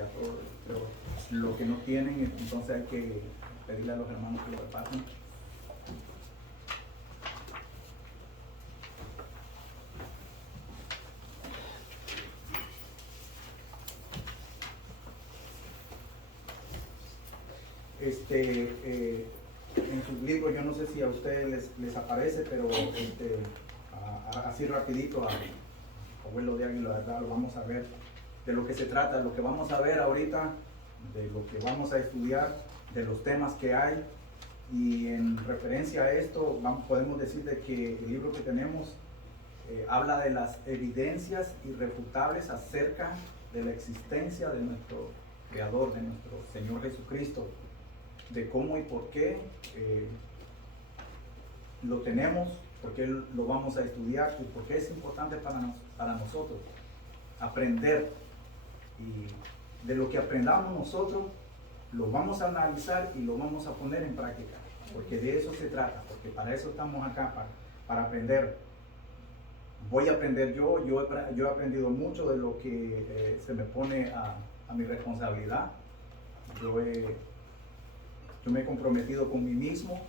ya todos, pero lo que no tienen, entonces hay que pedirle a los hermanos que lo repartan. En sus libros, yo no sé si a ustedes les aparece, pero así rapidito, abuelo de Águila, ¿verdad? Lo vamos a ver de lo que se trata, lo que vamos a ver ahorita, de lo que vamos a estudiar, de los temas que hay. Y en referencia a esto, podemos decir de que el libro que tenemos habla de las evidencias irrefutables acerca de la existencia de nuestro Creador, de nuestro Señor Jesucristo, de cómo y por qué lo tenemos, por qué lo vamos a estudiar y por qué es importante para nosotros aprender. Y de lo que aprendamos nosotros, lo vamos a analizar y lo vamos a poner en práctica, porque de eso se trata, porque para eso estamos acá, para aprender. Voy a aprender yo he aprendido mucho de lo que se me pone a mi responsabilidad. Yo me he comprometido con mí mismo,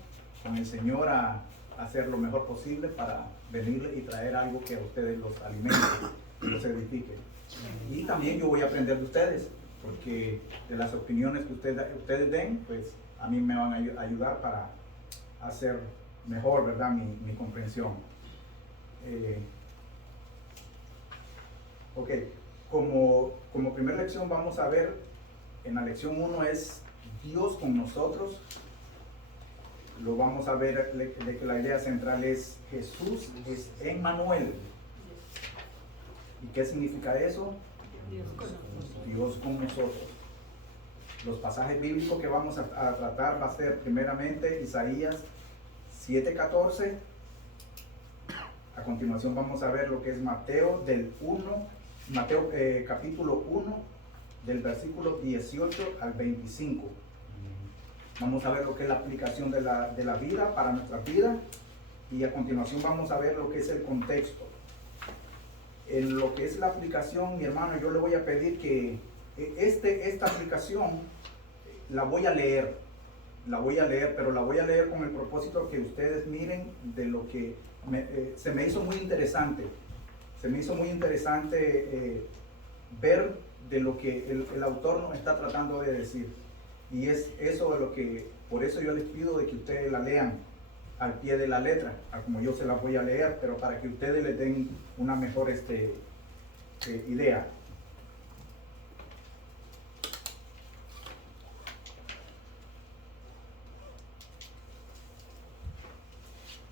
con el Señor, a hacer lo mejor posible para venirle y traer algo que a ustedes los alimente, los edifique. Y también yo voy a aprender de ustedes, porque de las opiniones que ustedes den, pues a mí me van a ayudar para hacer mejor, ¿verdad?, mi comprensión. Ok, como primera lección vamos a ver, en la lección 1 es Dios con nosotros. Lo vamos a ver de que la idea central es Jesús es Emmanuel. ¿Y qué significa eso? Dios con nosotros. Los pasajes bíblicos que vamos a tratar va a ser primeramente Isaías 7:14. A continuación vamos a ver lo que es Mateo capítulo 1, del versículo 18 al 25. Vamos a ver lo que es la aplicación de la vida para nuestra vida, y a continuación vamos a ver lo que es el contexto. En lo que es la aplicación, mi hermano, yo le voy a pedir que esta aplicación la voy a leer, pero la voy a leer con el propósito que ustedes miren de lo que se me hizo muy interesante. Se me hizo muy interesante ver de lo que el autor nos está tratando de decir. Y es eso de lo que, por eso yo les pido de que ustedes la lean al pie de la letra, como yo se la voy a leer, pero para que ustedes les den una mejor idea.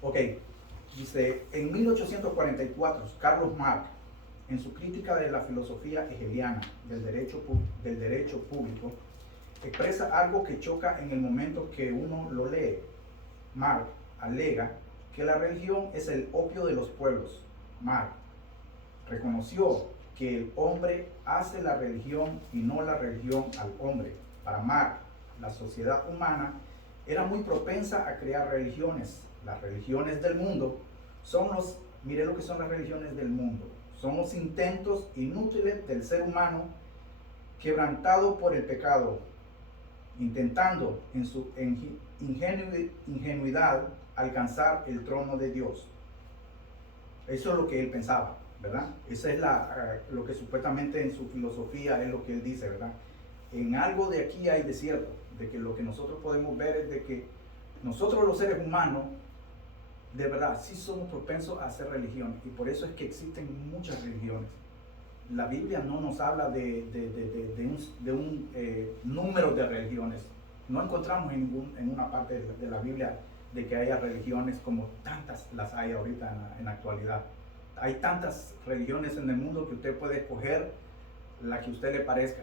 Ok, dice, en 1844, Carlos Marx, en su crítica de la filosofía hegeliana del derecho público, expresa algo que choca en el momento que uno lo lee. Marx alega que la religión es el opio de los pueblos. Marx reconoció que el hombre hace la religión y no la religión al hombre. Para Marx, la sociedad humana era muy propensa a crear religiones. Las religiones del mundo mire lo que son las religiones del mundo. Son los intentos inútiles del ser humano quebrantado por el pecado, intentando en su ingenuidad alcanzar el trono de Dios. Eso es lo que él pensaba, ¿verdad? Eso es lo que supuestamente en su filosofía es lo que él dice, ¿verdad? En algo de aquí hay de cierto, de que lo que nosotros podemos ver es de que nosotros los seres humanos, de verdad, sí somos propensos a hacer religión, y por eso es que existen muchas religiones. La Biblia no nos habla de un número de religiones. No encontramos en una parte de la Biblia de que haya religiones como tantas las hay ahorita en la actualidad. Hay tantas religiones en el mundo que usted puede escoger la que a usted le parezca,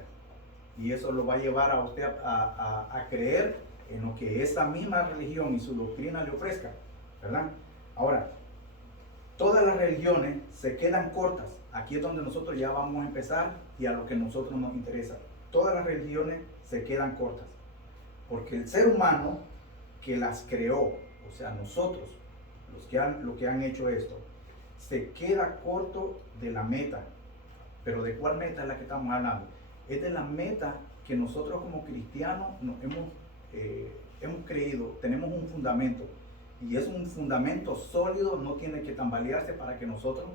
y eso lo va a llevar a usted a creer en lo que esa misma religión y su doctrina le ofrezca, ¿verdad? Ahora, todas las religiones se quedan cortas. Aquí es donde nosotros ya vamos a empezar y a lo que a nosotros nos interesa. Todas las religiones se quedan cortas, porque el ser humano que las creó, o sea, nosotros, los que han hecho esto, se queda corto de la meta. Pero ¿de cuál meta es la que estamos hablando? es de la meta que nosotros como cristianos hemos creído, tenemos un fundamento, y es un fundamento sólido, no tiene que tambalearse para que nosotros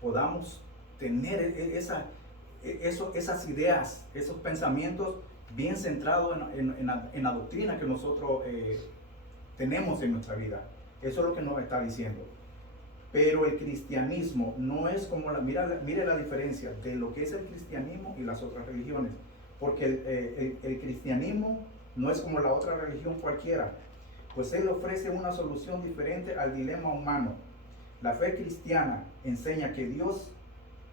podamos tener esas ideas, esos pensamientos bien centrados en la doctrina que nosotros tenemos en nuestra vida. Eso es lo que nos está diciendo. Pero el cristianismo no es como mire la diferencia de lo que es el cristianismo y las otras religiones. Porque el cristianismo no es como la otra religión cualquiera, pues él ofrece una solución diferente al dilema humano. La fe cristiana enseña que Dios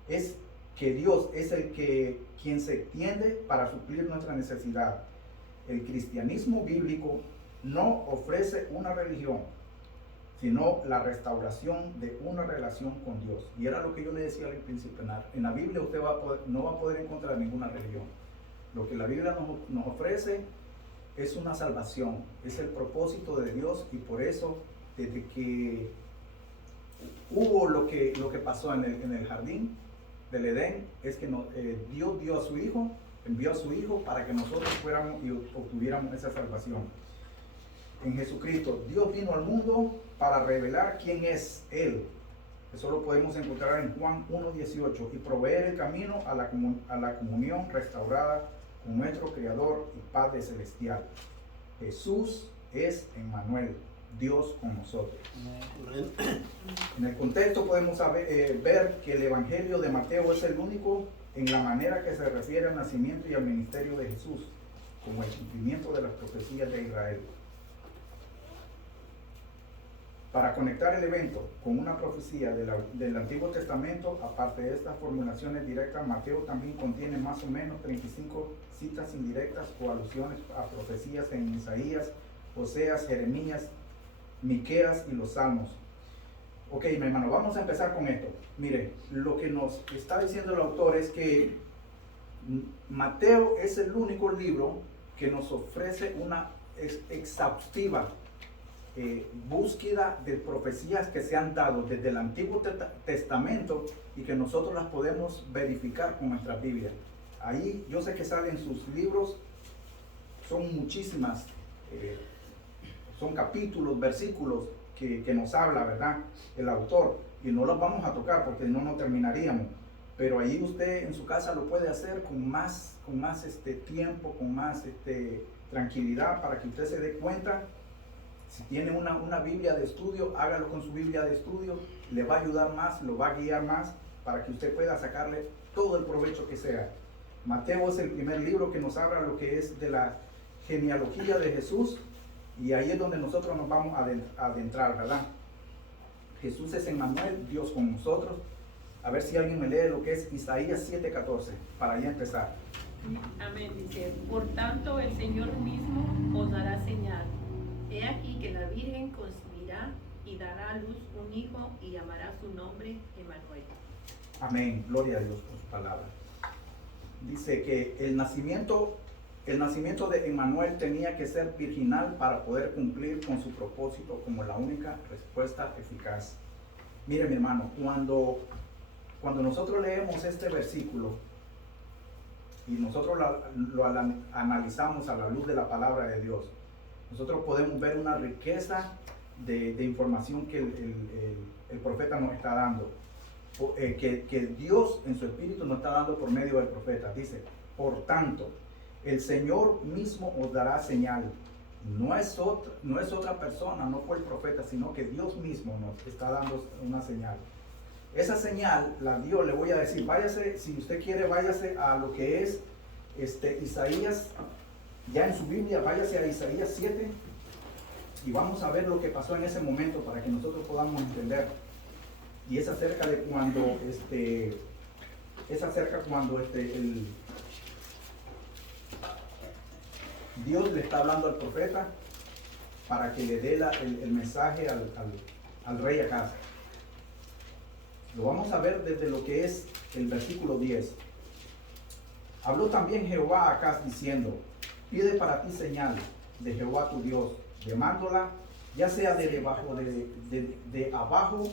es quien se extiende para suplir nuestra necesidad. El cristianismo bíblico no ofrece una religión, sino la restauración de una relación con Dios. Y era lo que yo le decía al principio. En la Biblia usted no va a poder encontrar ninguna religión. Lo que la Biblia nos ofrece es una salvación, es el propósito de Dios, y por eso desde que hubo lo que pasó en el jardín del Edén, es que Dios envió a su Hijo para que nosotros fuéramos y obtuviéramos esa salvación. En Jesucristo, Dios vino al mundo para revelar quién es Él. Eso lo podemos encontrar en Juan 1:18, y proveer el camino a la comunión restaurada con nuestro Creador y Padre Celestial. Jesús es Emmanuel, Dios con nosotros. En el contexto podemos ver que el Evangelio de Mateo es el único en la manera que se refiere al nacimiento y al ministerio de Jesús, como el cumplimiento de las profecías de Israel. Para conectar el evento con una profecía del Antiguo Testamento, aparte de estas formulaciones directas, Mateo también contiene más o menos 35 citas indirectas o alusiones a profecías en Isaías, Oseas, Jeremías, Miqueas y los Salmos. Ok, mi hermano, vamos a empezar con esto. Mire, lo que nos está diciendo el autor es que Mateo es el único libro que nos ofrece una exhaustiva búsqueda de profecías que se han dado desde el Antiguo Testamento y que nosotros las podemos verificar con nuestra Biblia. Ahí yo sé que salen sus libros, son muchísimas, son capítulos, versículos que nos habla, ¿verdad?, el autor, y no los vamos a tocar porque no terminaríamos, pero ahí usted en su casa lo puede hacer con más tiempo, con más tranquilidad, para que usted se dé cuenta. Si tiene una Biblia de estudio, hágalo con su Biblia de estudio, le va a ayudar más, lo va a guiar más, para que usted pueda sacarle todo el provecho que sea. Mateo es el primer libro que nos habla lo que es de la genealogía de Jesús, y ahí es donde nosotros nos vamos a adentrar, ¿verdad? Jesús es Emmanuel, Dios con nosotros. A ver si alguien me lee lo que es Isaías 7:14, para ya empezar. Amén, dice: por tanto el Señor mismo os dará señal. He aquí que la Virgen concebirá y dará a luz un hijo y llamará su nombre Emmanuel. Amén, gloria a Dios por su palabra. Dice que el nacimiento de Emmanuel tenía que ser virginal para poder cumplir con su propósito como la única respuesta eficaz. Mire, mi hermano, cuando nosotros leemos este versículo y nosotros lo analizamos a la luz de la palabra de Dios, nosotros podemos ver una riqueza de información que el profeta nos está dando, que Dios en su espíritu nos está dando por medio del profeta. Dice: por tanto, el Señor mismo os dará señal. No es otra persona, no fue el profeta, sino que Dios mismo nos está dando una señal. Esa señal la dio, le voy a decir, váyase, si usted quiere, váyase a lo que es Isaías, ya en su Biblia, váyase a Isaías 7 y vamos a ver lo que pasó en ese momento para que nosotros podamos entender. Y es acerca de cuando Dios le está hablando al profeta para que le dé el mensaje al rey Acaz. Lo vamos a ver desde lo que es el versículo 10. Habló también Jehová a Acaz diciendo: pide para ti señal de Jehová tu Dios, demándola, ya sea de abajo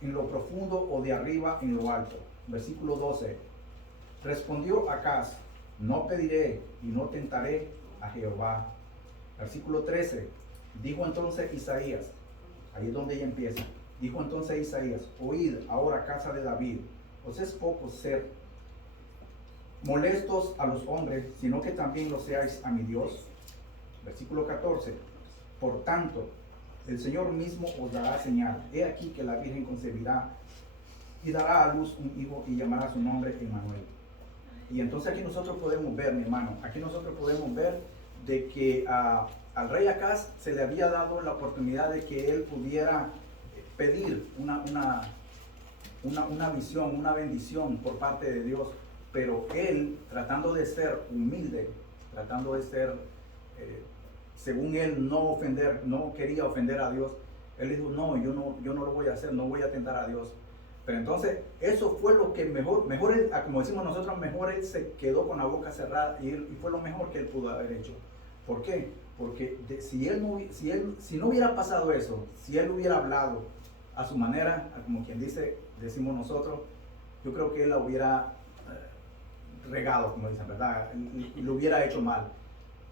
en lo profundo o de arriba en lo alto. Versículo 12. Respondió Acaz: no pediré y no tentaré a Jehová. Versículo 13, dijo entonces Isaías, ahí es donde ella empieza, dijo entonces Isaías, oíd ahora casa de David, os es poco ser molestos a los hombres, sino que también lo seáis a mi Dios. Versículo 14, por tanto, el Señor mismo os dará señal, he aquí que la Virgen concebirá y dará a luz un hijo y llamará su nombre Emmanuel. Y entonces aquí nosotros podemos ver, mi hermano, aquí nosotros podemos ver de que al rey Acaz se le había dado la oportunidad de que él pudiera pedir una visión, una bendición por parte de Dios, pero él, tratando de ser humilde, tratando de ser, según él, no quería ofender a Dios, él dijo, no, yo no lo voy a hacer, no voy a tentar a Dios. Pero entonces, eso fue lo que mejor él, como decimos nosotros, mejor él se quedó con la boca cerrada y fue lo mejor que él pudo haber hecho. ¿Por qué? Porque si no hubiera pasado eso, si él hubiera hablado a su manera, como quien decimos nosotros, yo creo que él la hubiera regado, como dicen, ¿verdad? Y lo hubiera hecho mal.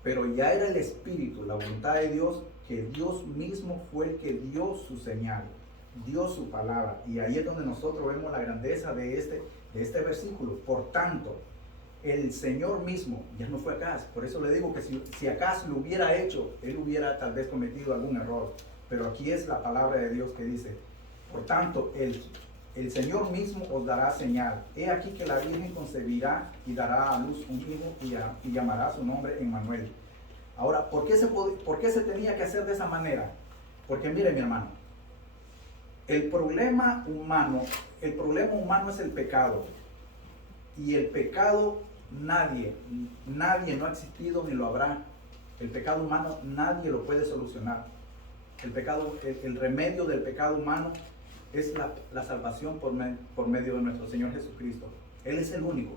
Pero ya era el Espíritu, la voluntad de Dios, que Dios mismo fue el que dio su señal, dio su palabra. Y ahí es donde nosotros vemos la grandeza de este versículo. Por tanto, el Señor mismo, ya no fue Acaz, por eso le digo que si Acaz lo hubiera hecho, él hubiera tal vez cometido algún error. Pero aquí es la palabra de Dios que dice, por tanto, el Señor mismo os dará señal. He aquí que la Virgen concebirá y dará a luz un hijo y llamará su nombre Emmanuel. Ahora, ¿por qué se tenía que hacer de esa manera? Porque mire, mi hermano, el problema humano es el pecado. Y el pecado nadie no ha existido ni lo habrá. El pecado humano nadie lo puede solucionar. El remedio del pecado humano es la salvación por medio de nuestro Señor Jesucristo. Él es el único.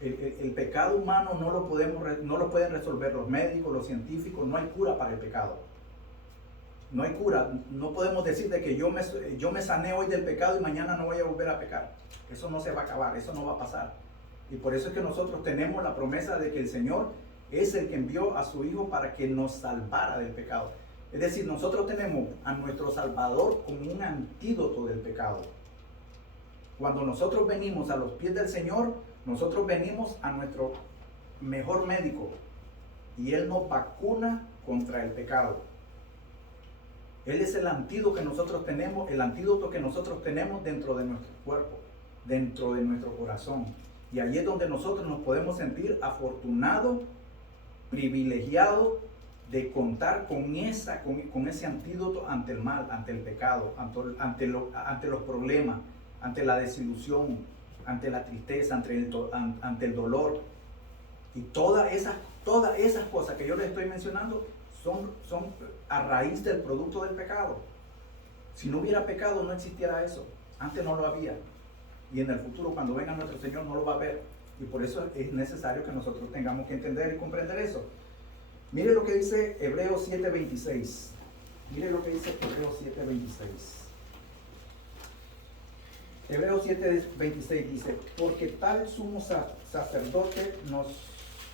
El pecado humano no lo pueden resolver los médicos, los científicos. No hay cura para el pecado. No hay cura. No podemos decir de que yo me sané hoy del pecado y mañana no voy a volver a pecar. Eso no se va a acabar, eso no va a pasar. Y por eso es que nosotros tenemos la promesa de que el Señor es el que envió a su Hijo para que nos salvara del pecado. Es decir, nosotros tenemos a nuestro Salvador como un antídoto del pecado. Cuando nosotros venimos a los pies del Señor, nosotros venimos a nuestro mejor médico y Él nos vacuna contra el pecado. Él es el antídoto que nosotros tenemos, dentro de nuestro cuerpo, dentro de nuestro corazón. Y ahí es donde nosotros nos podemos sentir afortunados, privilegiados de contar con ese antídoto ante el mal, ante el pecado, ante los problemas, ante la desilusión, ante la tristeza, ante el dolor. Y todas esas cosas que yo les estoy mencionando son a raíz del producto del pecado. Si no hubiera pecado, no existiera eso. Antes no lo había. Y en el futuro, cuando venga nuestro Señor, no lo va a haber. Y por eso es necesario que nosotros tengamos que entender y comprender eso. Mire lo que dice Hebreos 7:26. Mire lo que dice Hebreos 7:26. Hebreos 7:26 dice, porque tal sumo sacerdote nos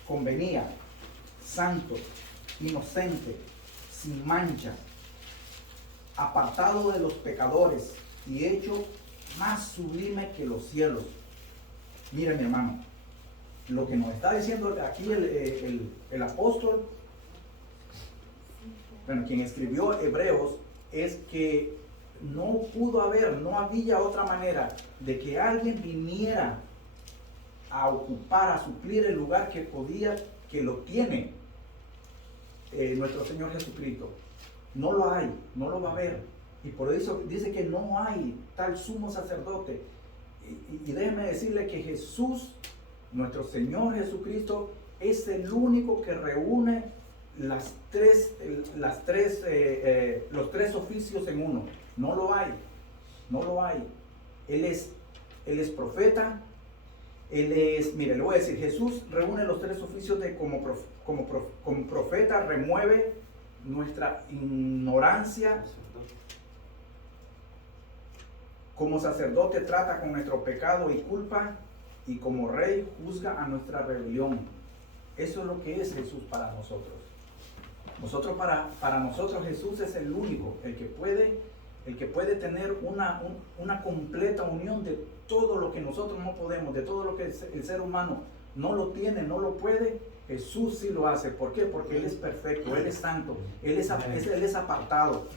convenía, santo, inocente, sin mancha, apartado de los pecadores y hecho más sublime que los cielos. Mire, mi hermano, lo que nos está diciendo aquí el apóstol, bueno, quien escribió Hebreos, es que no había otra manera de que alguien viniera a ocupar, a suplir el lugar que lo tiene nuestro Señor Jesucristo. No lo hay, no lo va a haber. Y por eso dice que no hay tal sumo sacerdote. Y déjeme decirle que Jesús, nuestro Señor Jesucristo, es el único que reúne los tres oficios en uno. No lo hay, no lo hay. Él es profeta. Mire, le voy a decir, Jesús reúne los tres oficios de como profeta, remueve nuestra ignorancia. Como sacerdote trata con nuestro pecado y culpa. y como rey juzga a nuestra rebelión. Eso es lo que es Jesús para nosotros. Para nosotros Jesús es el único, el que puede tener una completa unión de todo lo que nosotros no podemos, de todo lo que el ser humano no lo tiene, no lo puede. Jesús sí lo hace. ¿Por qué? Porque Él es perfecto, Él es santo, Él es apartado.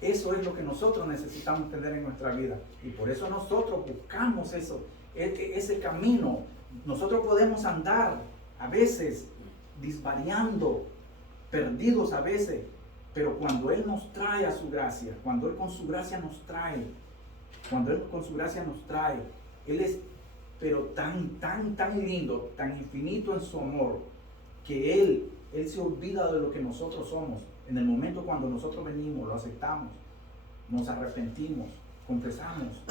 Eso es lo que nosotros necesitamos tener en nuestra vida. Y por eso nosotros buscamos ese camino. Nosotros podemos andar a veces disvariando, perdidos a veces, pero cuando Él nos trae a su gracia, cuando Él con su gracia nos trae, Él es pero tan lindo, tan infinito en su amor, que Él se olvida de lo que nosotros somos. En el momento cuando nosotros venimos, lo aceptamos, nos arrepentimos, confesamos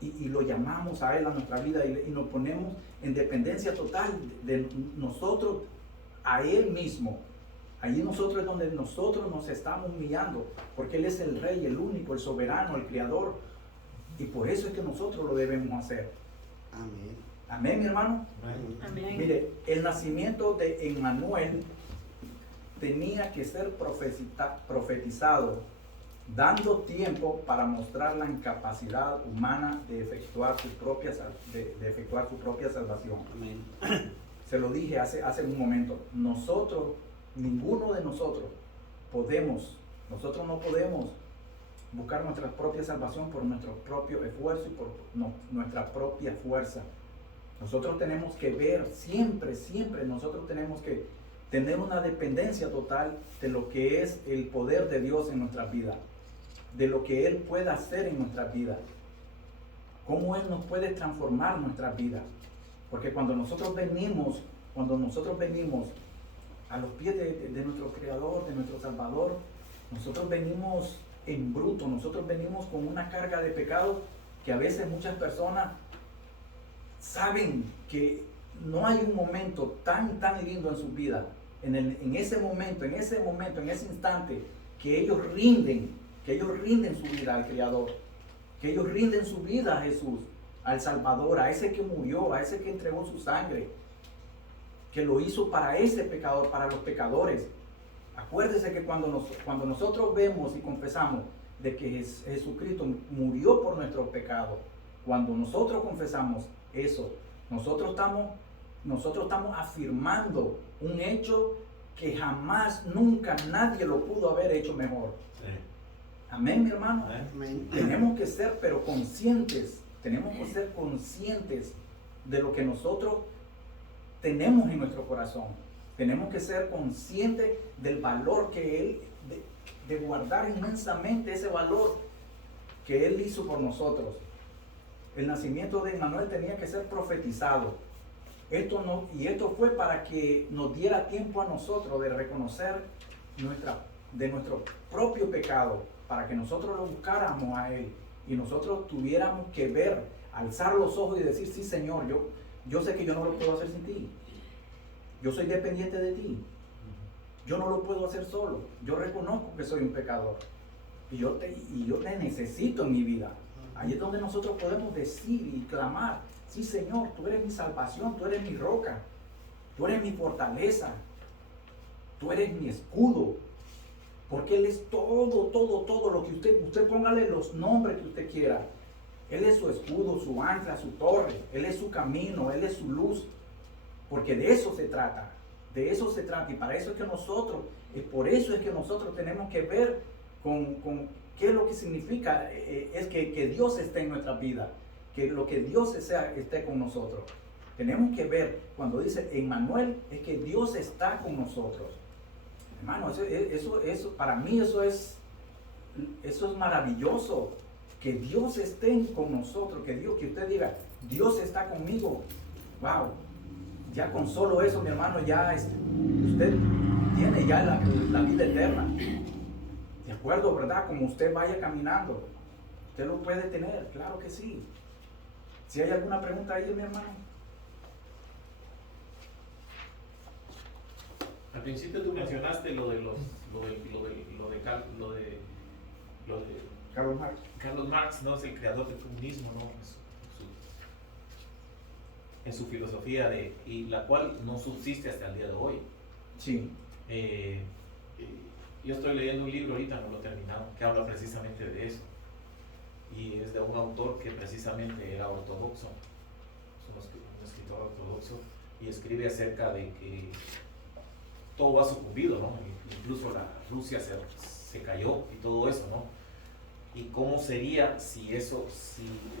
y lo llamamos a Él a nuestra vida y nos ponemos en dependencia total de nosotros a Él mismo. Allí nosotros es donde nosotros nos estamos humillando, porque Él es el Rey, el único, el soberano, el Creador, y por eso es que nosotros lo debemos hacer. Amén. Amén, mi hermano. Amén. Mire, el nacimiento de Emmanuel tenía que ser profetizado, dando tiempo para mostrar la incapacidad humana de efectuar su propia salvación. Amén. Se lo dije hace un momento. Ninguno de nosotros no podemos buscar nuestra propia salvación por nuestro propio esfuerzo y por nuestra propia fuerza. Nosotros tenemos que ver siempre, nosotros tenemos que tener una dependencia total de lo que es el poder de Dios en nuestra vida, de lo que Él puede hacer en nuestra vida, cómo Él nos puede transformar nuestra vida. Porque cuando nosotros venimos a los pies de nuestro Creador, de nuestro Salvador, nosotros venimos en bruto, nosotros venimos con una carga de pecado que a veces muchas personas saben que no hay un momento tan lindo en su vida, en ese momento, en ese instante, que ellos rinden su vida al Creador, que ellos rinden su vida a Jesús, al Salvador, a ese que murió, a ese que entregó su sangre, que lo hizo para ese pecador, para los pecadores. Acuérdese que cuando nosotros vemos y confesamos de que Jesucristo murió por nuestros pecados, cuando nosotros confesamos eso, nosotros estamos afirmando un hecho que jamás, nunca nadie lo pudo haber hecho mejor. Sí. Amén, mi hermano. Amén. Tenemos que ser conscientes de lo que nosotros tenemos en nuestro corazón. Tenemos que ser conscientes del valor que Él, de guardar inmensamente ese valor que Él hizo por nosotros. El nacimiento de Emmanuel tenía que ser profetizado. Esto fue para que nos diera tiempo a nosotros de reconocer de nuestro propio pecado, para que nosotros lo buscáramos a Él y nosotros tuviéramos que ver, alzar los ojos y decir: sí, Señor, yo sé que yo no lo puedo hacer sin ti. Yo soy dependiente de ti. Yo no lo puedo hacer solo. Yo reconozco que soy un pecador. Y yo te necesito en mi vida. Ahí es donde nosotros podemos decir y clamar: sí, Señor, tú eres mi salvación, tú eres mi roca, tú eres mi fortaleza, tú eres mi escudo. Porque Él es todo lo que usted póngale los nombres que usted quiera. Él es su escudo, su ancla, su torre. Él es su camino, Él es su luz. Porque de eso se trata. Y para eso es que por eso es que nosotros tenemos que ver con qué es lo que significa, es que Dios esté en nuestra vida, que lo que Dios esté con nosotros. Tenemos que ver, cuando dice Emmanuel, es que Dios está con nosotros. Hermano, eso para mí eso es maravilloso, que Dios esté con nosotros, que usted diga: Dios está conmigo. Wow. Ya con solo eso, mi hermano, usted tiene ya la vida eterna. De acuerdo, ¿verdad? Como usted vaya caminando, usted lo puede tener, claro que sí. Si hay alguna pregunta ahí, mi hermano. Al principio tú mencionaste lo de Carlos Marx. Carlos Marx, ¿no? Es el creador del comunismo, ¿no? en su filosofía, y la cual no subsiste hasta el día de hoy. Sí. Yo estoy leyendo un libro ahorita, no lo he terminado, que habla precisamente de eso. Y es de un autor que precisamente era ortodoxo, es un escritor ortodoxo, y escribe acerca de que todo ha sucumbido, ¿no? Incluso la Rusia se cayó y todo eso, ¿no? Y cómo sería si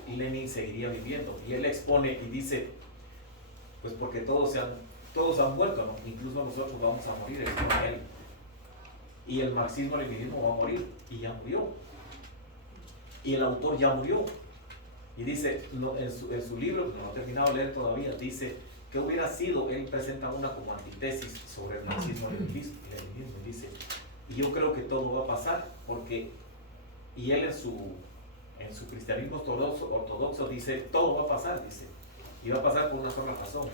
Lenin seguiría viviendo. Y él expone y dice, pues porque todos han muerto, ¿no? Incluso nosotros vamos a morir, expone él. Y el marxismo-leninismo va a morir, y ya murió. Y el autor ya murió. Y dice, en su libro, no he terminado de leer todavía, dice que hubiera sido, él presenta una como antitesis sobre el marxismo-leninismo, dice, y yo creo que todo va a pasar, porque, y él en su cristianismo ortodoxo dice, todo va a pasar, dice, y va a pasar por una sola razón,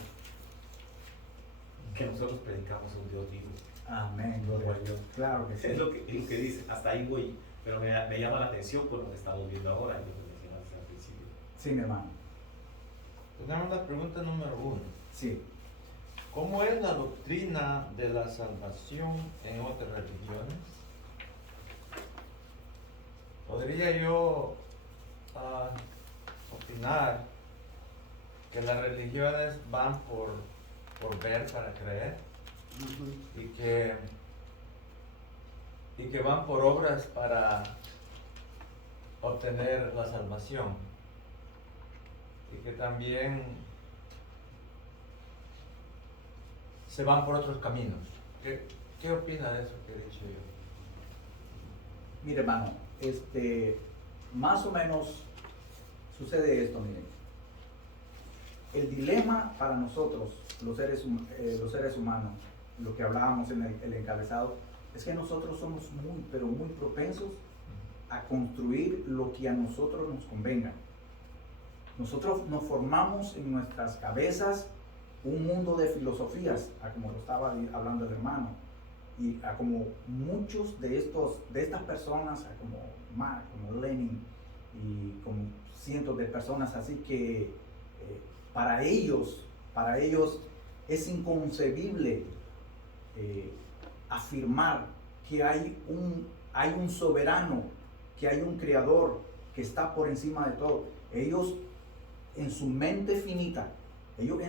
que nosotros predicamos a un Dios vivo. Amén, gloria a Dios. Claro que sí. Es lo que dice, hasta ahí voy, pero me llama la atención con lo que estamos viendo ahora, y lo que mencionaste al principio. Sí, mi hermano. Tenemos la pregunta número 1. Sí. ¿Cómo es la doctrina de la salvación en otras religiones? ¿Podría yo opinar que las religiones van por ver para creer? Y que van por obras para obtener la salvación, y que también se van por otros caminos. ¿Qué opina de eso que he dicho yo? Mire, hermano, más o menos sucede esto, miren. El dilema para nosotros, los seres humanos, lo que hablábamos en el encabezado, es que nosotros somos muy, pero muy propensos a construir lo que a nosotros nos convenga. Nosotros nos formamos en nuestras cabezas un mundo de filosofías, como lo estaba hablando el hermano, y a como muchos de estas personas, como Marx, como Lenin, y como cientos de personas así que para ellos es inconcebible afirmar que hay un soberano, que hay un creador que está por encima de todo. Ellos en su mente finita, ellos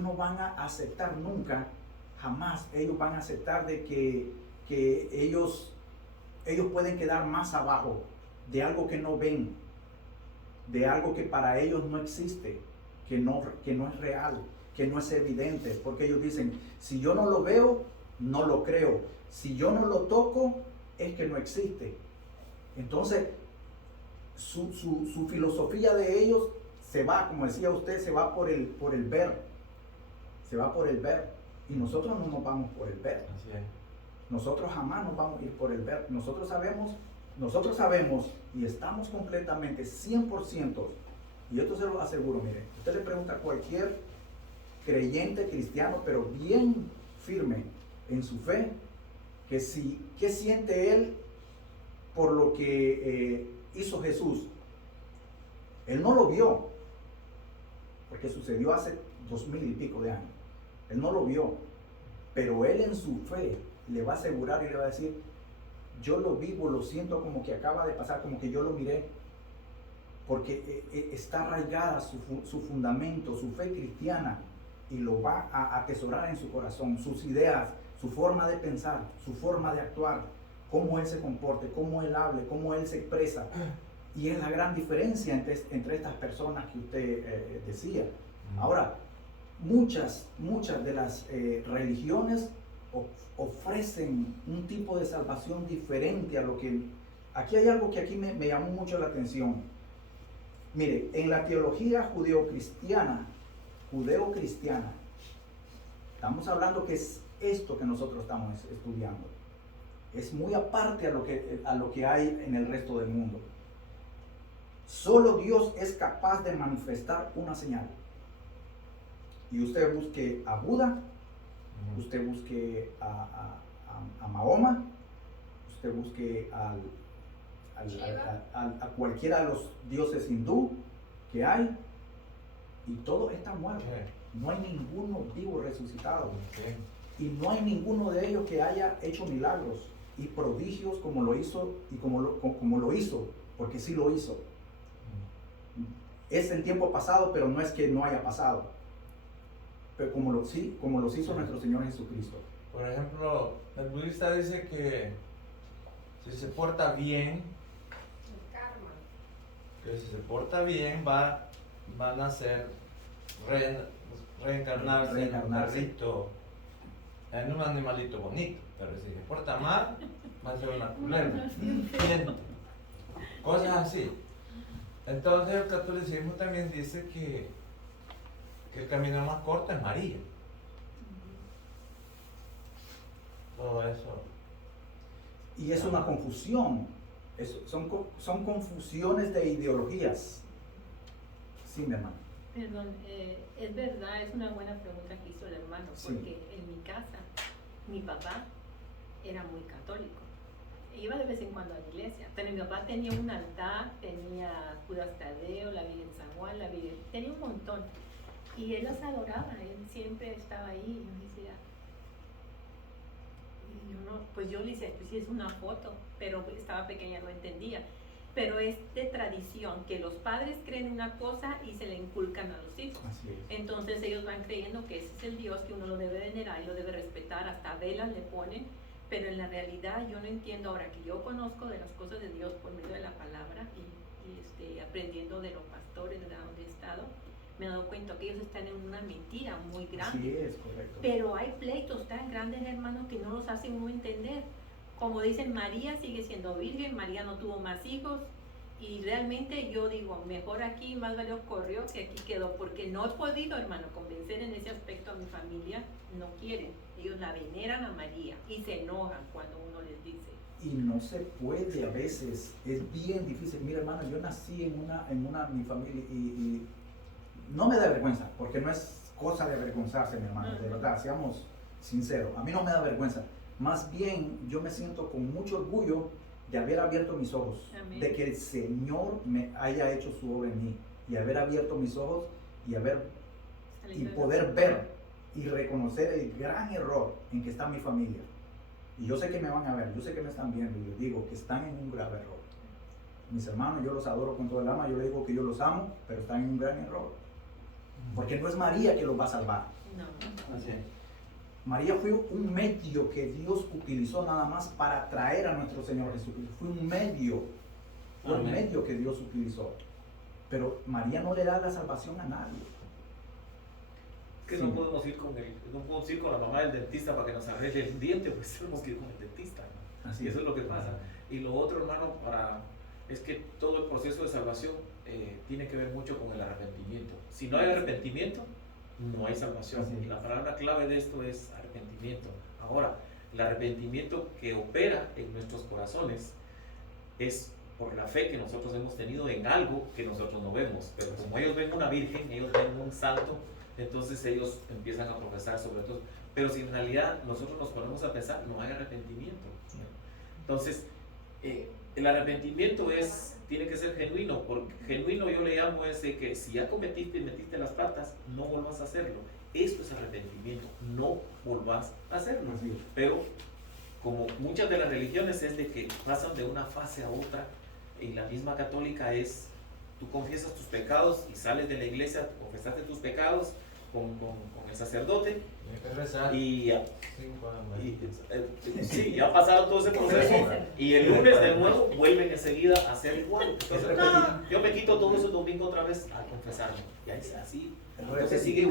no van a aceptar nunca, jamás, ellos van a aceptar de que ellos pueden quedar más abajo de algo que no ven, de algo que para ellos no existe, que no es real, que no es evidente, porque ellos dicen, si yo no lo veo, no lo creo, si yo no lo toco, es que no existe. Entonces, su filosofía de ellos se va, como decía usted, se va por el ver, y nosotros no nos vamos por el ver. Así es. Nosotros jamás nos vamos a ir por el ver. Nosotros sabemos y estamos completamente 100%, y esto se lo aseguro, mire, usted le pregunta a cualquier creyente cristiano, pero bien firme en su fe, ¿qué siente él por lo que hizo Jesús? Él no lo vio, porque sucedió hace 2000 y pico de años. Él no lo vio, pero él en su fe le va a asegurar y le va a decir, yo lo vivo, lo siento como que acaba de pasar, como que yo lo miré, porque está arraigada su fundamento, su fe cristiana, y lo va a atesorar en su corazón, sus ideas, su forma de pensar, su forma de actuar, cómo él se comporte, cómo él hable, cómo él se expresa. Y es la gran diferencia entre estas personas que usted decía. Ahora, muchas de las religiones ofrecen un tipo de salvación diferente a lo que... Aquí hay algo que aquí me llamó mucho la atención. Mire, en la teología judeocristiana, estamos hablando que es esto que nosotros estamos estudiando. Es muy aparte a lo que hay en el resto del mundo. Solo Dios es capaz de manifestar una señal. Y usted busque a Buda, usted busque a Mahoma, usted busque a cualquiera de los dioses hindú que hay, y todo está muerto. Ok. No hay ninguno vivo resucitado. Ok. Y no hay ninguno de ellos que haya hecho milagros y prodigios como lo hizo y como lo hizo, porque sí lo hizo. Es en tiempo pasado, pero no es que no haya pasado. Pero como los hizo nuestro Señor Jesucristo. Por ejemplo, el budista dice que si se porta bien, que si se porta bien van a ser reencarnarse en un perrito, en un animalito bonito, pero si se porta mal, va a ser una culebra, diente, cosas así. Entonces el catolicismo también dice que el camino más corto es María. Todo eso. Y es una confusión. Son confusiones de ideologías. Sí, mi hermano. Perdón, es verdad, es una buena pregunta que hizo el hermano, Sí. porque en mi casa, mi papá era muy católico. Iba de vez en cuando a la iglesia, pero mi papá tenía un altar, tenía Judas Tadeo, la Virgen San Juan, la Virgen, tenía un montón. Y él las adoraba, él siempre estaba ahí. Y yo decía, y yo no, pues yo le decía, pues sí es una foto, pero estaba pequeña, no entendía. Pero es de tradición, que los padres creen una cosa y se le inculcan a los hijos. Así es. Entonces ellos van creyendo que ese es el Dios, que uno lo debe venerar y lo debe respetar, hasta velas le ponen, pero en la realidad yo no entiendo. Ahora que yo conozco de las cosas de Dios por medio de la palabra y aprendiendo de los pastores de donde he estado, me he dado cuenta que ellos están en una mentira muy grande. Así es, correcto. Pero hay pleitos tan grandes, hermanos, que no los hacen uno entender. Como dicen, María sigue siendo virgen, María no tuvo más hijos, y realmente yo digo, mejor aquí más valió corrió que aquí quedó, porque no he podido, hermano, convencer en ese aspecto a mi familia, no quieren. Ellos la veneran a María y se enojan cuando uno les dice. Y no se puede a veces, es bien difícil. Mira, hermano, yo nací mi familia y no me da vergüenza, porque no es cosa de avergonzarse, mi hermano, de verdad, seamos sinceros. A mí no me da vergüenza. Más bien, yo me siento con mucho orgullo de haber abierto mis ojos, Amén. de que el Señor me haya hecho su obra en mí, y haber abierto mis ojos y poder ver y reconocer el gran error en que está mi familia. Y yo sé que me van a ver, yo sé que me están viendo, y les digo que están en un grave error. Mis hermanos, yo los adoro con todo el alma, yo les digo que yo los amo, pero están en un gran error. Porque no es María que los va a salvar. No. Así. María fue un medio que Dios utilizó nada más para traer a nuestro Señor Jesucristo. Fue un medio que Dios utilizó. Pero María no le da la salvación a nadie. Que Sí. no podemos ir con la mamá del dentista para que nos arregle el diente, pues tenemos que ir con el dentista, ¿no? Así Y eso es. es lo que pasa. Y lo otro, hermano, es que todo el proceso de salvación tiene que ver mucho con el arrepentimiento. Si no hay arrepentimiento, no hay salvación. Así es. La palabra clave de esto es arrepentimiento. Ahora, el arrepentimiento que opera en nuestros corazones es por la fe que nosotros hemos tenido en algo que nosotros no vemos. Pero como ellos ven una virgen, ellos ven un santo, entonces ellos empiezan a profesar sobre todo. Pero si en realidad nosotros nos ponemos a pensar, no hay arrepentimiento. Entonces, el arrepentimiento tiene que ser genuino, porque genuino yo le llamo ese que si ya cometiste y metiste las patas, no volvás a hacerlo. Esto es arrepentimiento, no volvás a hacerlo. Así es. Pero como muchas de las religiones es de que pasan de una fase a otra, y la misma católica es, tú confiesas tus pecados y sales de la iglesia, confesaste tus pecados con el sacerdote, Hay que rezar y ya. 5 años. Sí, ya pasaron todo ese proceso y el lunes de nuevo vuelven enseguida a hacer igual. Entonces, yo me quito todo eso el domingo otra vez a confesarme. Y ahí es así. Entonces sigue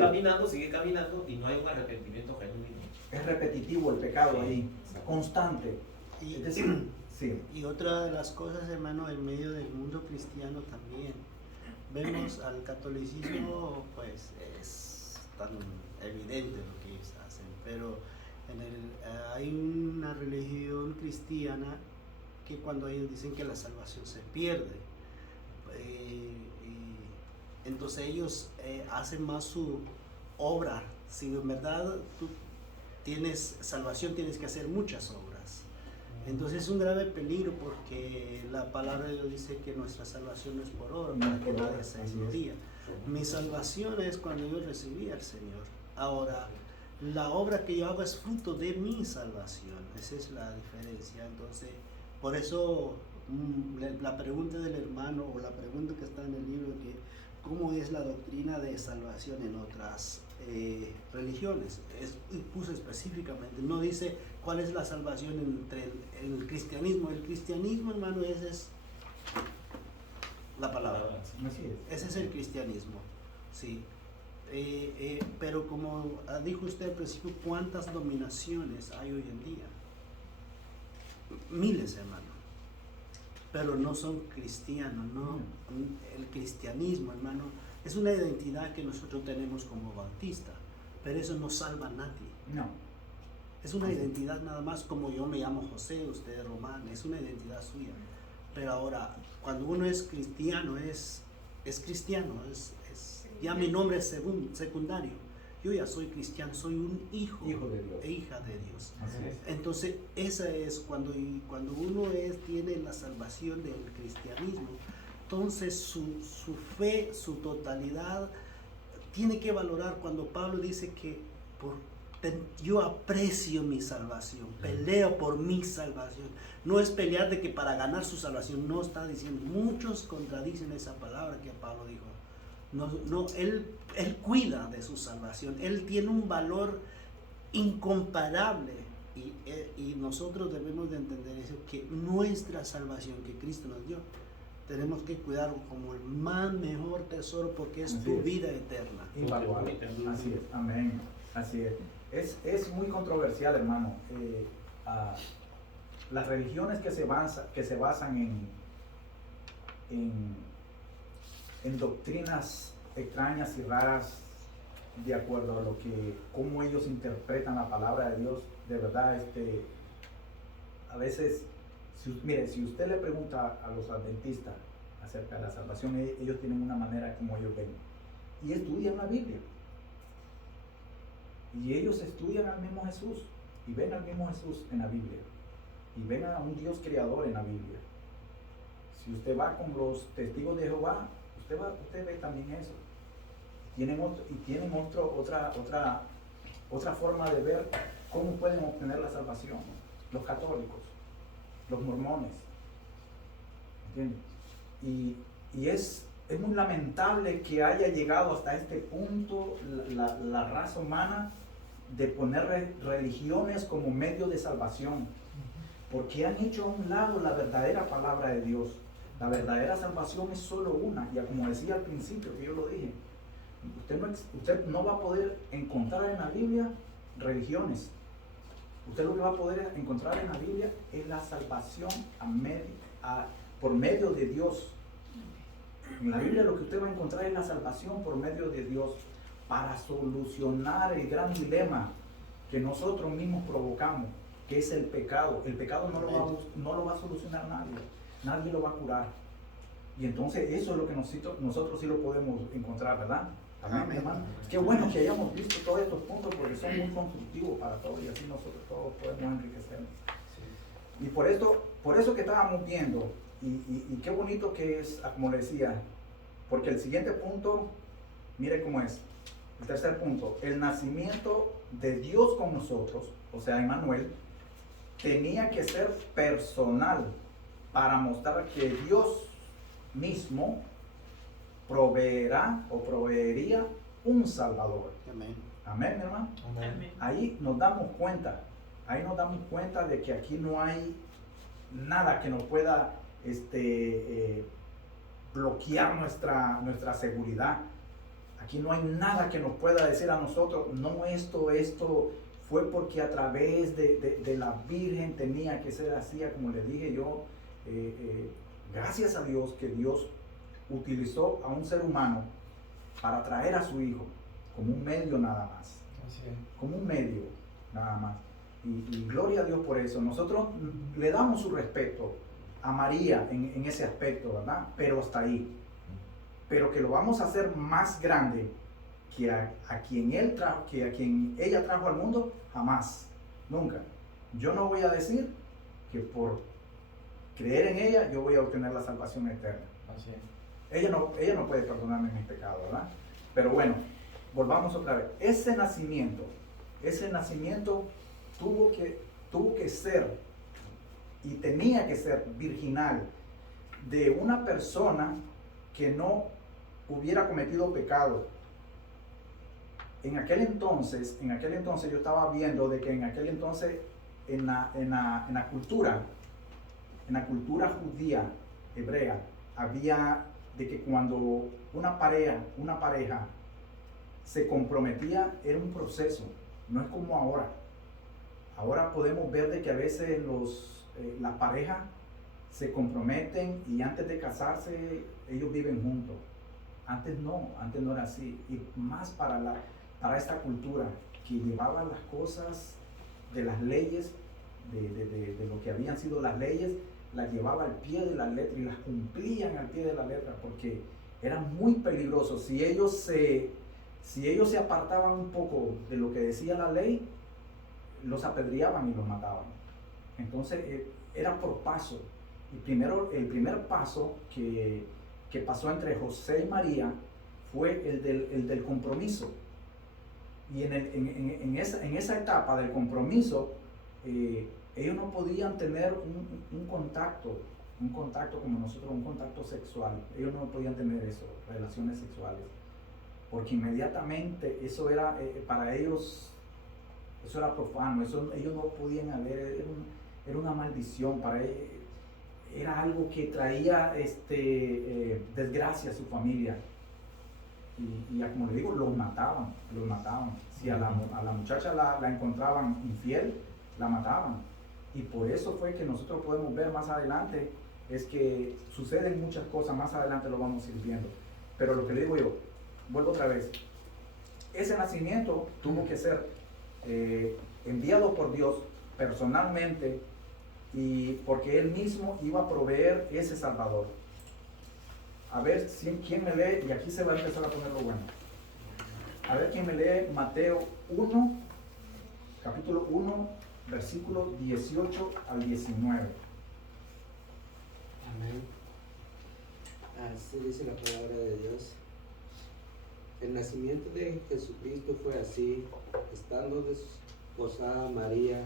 caminando y no hay un arrepentimiento genuino. Es repetitivo el pecado ahí, constante. Es decir, sí. Y otra de las cosas, hermano, en medio del mundo cristiano también, vemos al catolicismo, pues es tan evidente lo que ellos hacen, pero hay una religión cristiana que cuando ellos dicen que la salvación se pierde, entonces ellos hacen más su obra. Si en verdad tú tienes salvación, tienes que hacer muchas obras. Entonces es un grave peligro, porque la palabra de Dios dice que nuestra salvación no es por obra, para que nadie se gloríe. Mi salvación es cuando yo recibí al Señor. Ahora, la obra que yo hago es fruto de mi salvación. Esa es la diferencia. Entonces, por eso la pregunta del hermano, o la pregunta que está en el libro, que ¿cómo es la doctrina de salvación en otras religiones? Puso específicamente, no dice cuál es la salvación entre el cristianismo. El cristianismo, hermano, es la palabra. Así es. Ese es el cristianismo, sí. Pero como dijo usted al principio, ¿cuántas dominaciones hay hoy en día? Miles, hermano. Pero no son cristianos, ¿no? El cristianismo, hermano, es una identidad que nosotros tenemos como bautista, pero eso no salva a nadie. No. Es una identidad nada más, como yo me llamo José, usted Román, es una identidad suya. Pero ahora, cuando uno es cristiano, es cristiano, ya mi nombre es secundario. Yo ya soy cristiano, soy un hijo de Dios. E hija de Dios. Así es. Entonces, esa es cuando uno tiene la salvación del cristianismo, entonces su fe, su totalidad, tiene que valorar cuando Pablo dice que yo aprecio mi salvación, peleo por mi salvación. No es pelear de que para ganar su salvación, no está diciendo. Muchos contradicen esa palabra que Pablo dijo. No, él cuida de su salvación, él tiene un valor incomparable y nosotros debemos de entender eso, que nuestra salvación que Cristo nos dio, tenemos que cuidar como el más mejor tesoro, porque es tu vida eterna. Invaluable. Así es, amén. Así es. Es muy controversial, hermano. Las religiones que se basan en doctrinas extrañas y raras, de acuerdo a cómo ellos interpretan la palabra de Dios, de verdad, a veces, si usted le pregunta a los adventistas acerca de la salvación, ellos tienen una manera como ellos ven, y estudian la Biblia, y ellos estudian al mismo Jesús, y ven al mismo Jesús en la Biblia, y ven a un Dios creador en la Biblia. Si usted va con los testigos de Jehová, usted ve también eso. Tienen otra forma de ver cómo pueden obtener la salvación. Los católicos, los mormones, ¿entienden? Y es muy lamentable que haya llegado hasta este punto la raza humana de poner religiones como medio de salvación, porque han hecho a un lado la verdadera palabra de Dios. La verdadera salvación es solo una, y como decía al principio, que yo lo dije, usted no va a poder encontrar en la Biblia religiones. Usted lo que va a poder encontrar en la Biblia es la salvación por medio de Dios. En la Biblia lo que usted va a encontrar es la salvación por medio de Dios, para solucionar el gran dilema que nosotros mismos provocamos, que es el pecado. El pecado no lo va a solucionar nadie lo va a curar. Y entonces eso es lo que nosotros sí lo podemos encontrar, ¿verdad? Amén, hermano. Qué bueno que hayamos visto todos estos puntos, porque son muy constructivos para todos, y así nosotros todos podemos enriquecernos. Sí. Y por eso que estábamos viendo, y qué bonito que es, como le decía, porque el siguiente punto, mire cómo es. El tercer punto, el nacimiento de Dios con nosotros, o sea, Emmanuel, tenía que ser personal, para mostrar que Dios mismo proveería un Salvador. Amén. Amén, hermano. Amén. Ahí nos damos cuenta de que aquí no hay nada que nos pueda bloquear nuestra seguridad. Aquí no hay nada que nos pueda decir a nosotros, no, esto fue porque a través de la Virgen tenía que ser así. Como le dije yo, gracias a Dios que Dios utilizó a un ser humano para traer a su hijo como un medio nada más. Como un medio nada más. Y gloria a Dios por eso. Nosotros le damos su respeto a María en ese aspecto, ¿verdad? Pero hasta ahí. Pero que lo vamos a hacer más grande que a quien ella trajo al mundo, jamás, nunca. Yo no voy a decir que por creer en ella yo voy a obtener la salvación eterna. Así es. ella no puede perdonarme mis pecados, ¿verdad? Pero bueno, volvamos otra vez. Ese nacimiento tuvo que ser y tenía que ser virginal, de una persona que no hubiera cometido pecado. En aquel entonces yo estaba viendo de que en aquel entonces en la cultura judía, hebrea, había de que cuando una pareja se comprometía, era un proceso, no es como ahora. Ahora podemos ver de que a veces las parejas se comprometen y antes de casarse ellos viven juntos. Antes no era así. Y más para esta cultura que llevaba las cosas de las leyes, de lo que habían sido las leyes, las llevaba al pie de la letra y las cumplían al pie de la letra, porque era muy peligroso. Si ellos se apartaban un poco de lo que decía la ley, los apedreaban y los mataban. Entonces era por paso. El primer paso que pasó entre José y María fue el del compromiso. Y en esa etapa del compromiso, ellos no podían tener un contacto como nosotros, un contacto sexual. Ellos no podían tener eso, relaciones sexuales, porque inmediatamente eso era, para ellos, eso era profano, ellos no podían haber, era una maldición para ellos, era algo que traía desgracia a su familia. Y como le digo, los mataban. Si a la muchacha la encontraban infiel, la mataban. Y por eso fue que nosotros podemos ver más adelante, es que suceden muchas cosas, más adelante lo vamos a ir viendo. Pero lo que le digo yo, vuelvo otra vez, ese nacimiento tuvo que ser enviado por Dios personalmente, y porque Él mismo iba a proveer ese Salvador. A ver quién me lee, y aquí se va a empezar a poner lo bueno. A ver quién me lee Mateo 1, capítulo 1, versículos 18 al 19. Amén. Así dice la palabra de Dios. El nacimiento de Jesucristo fue así: estando desposada María,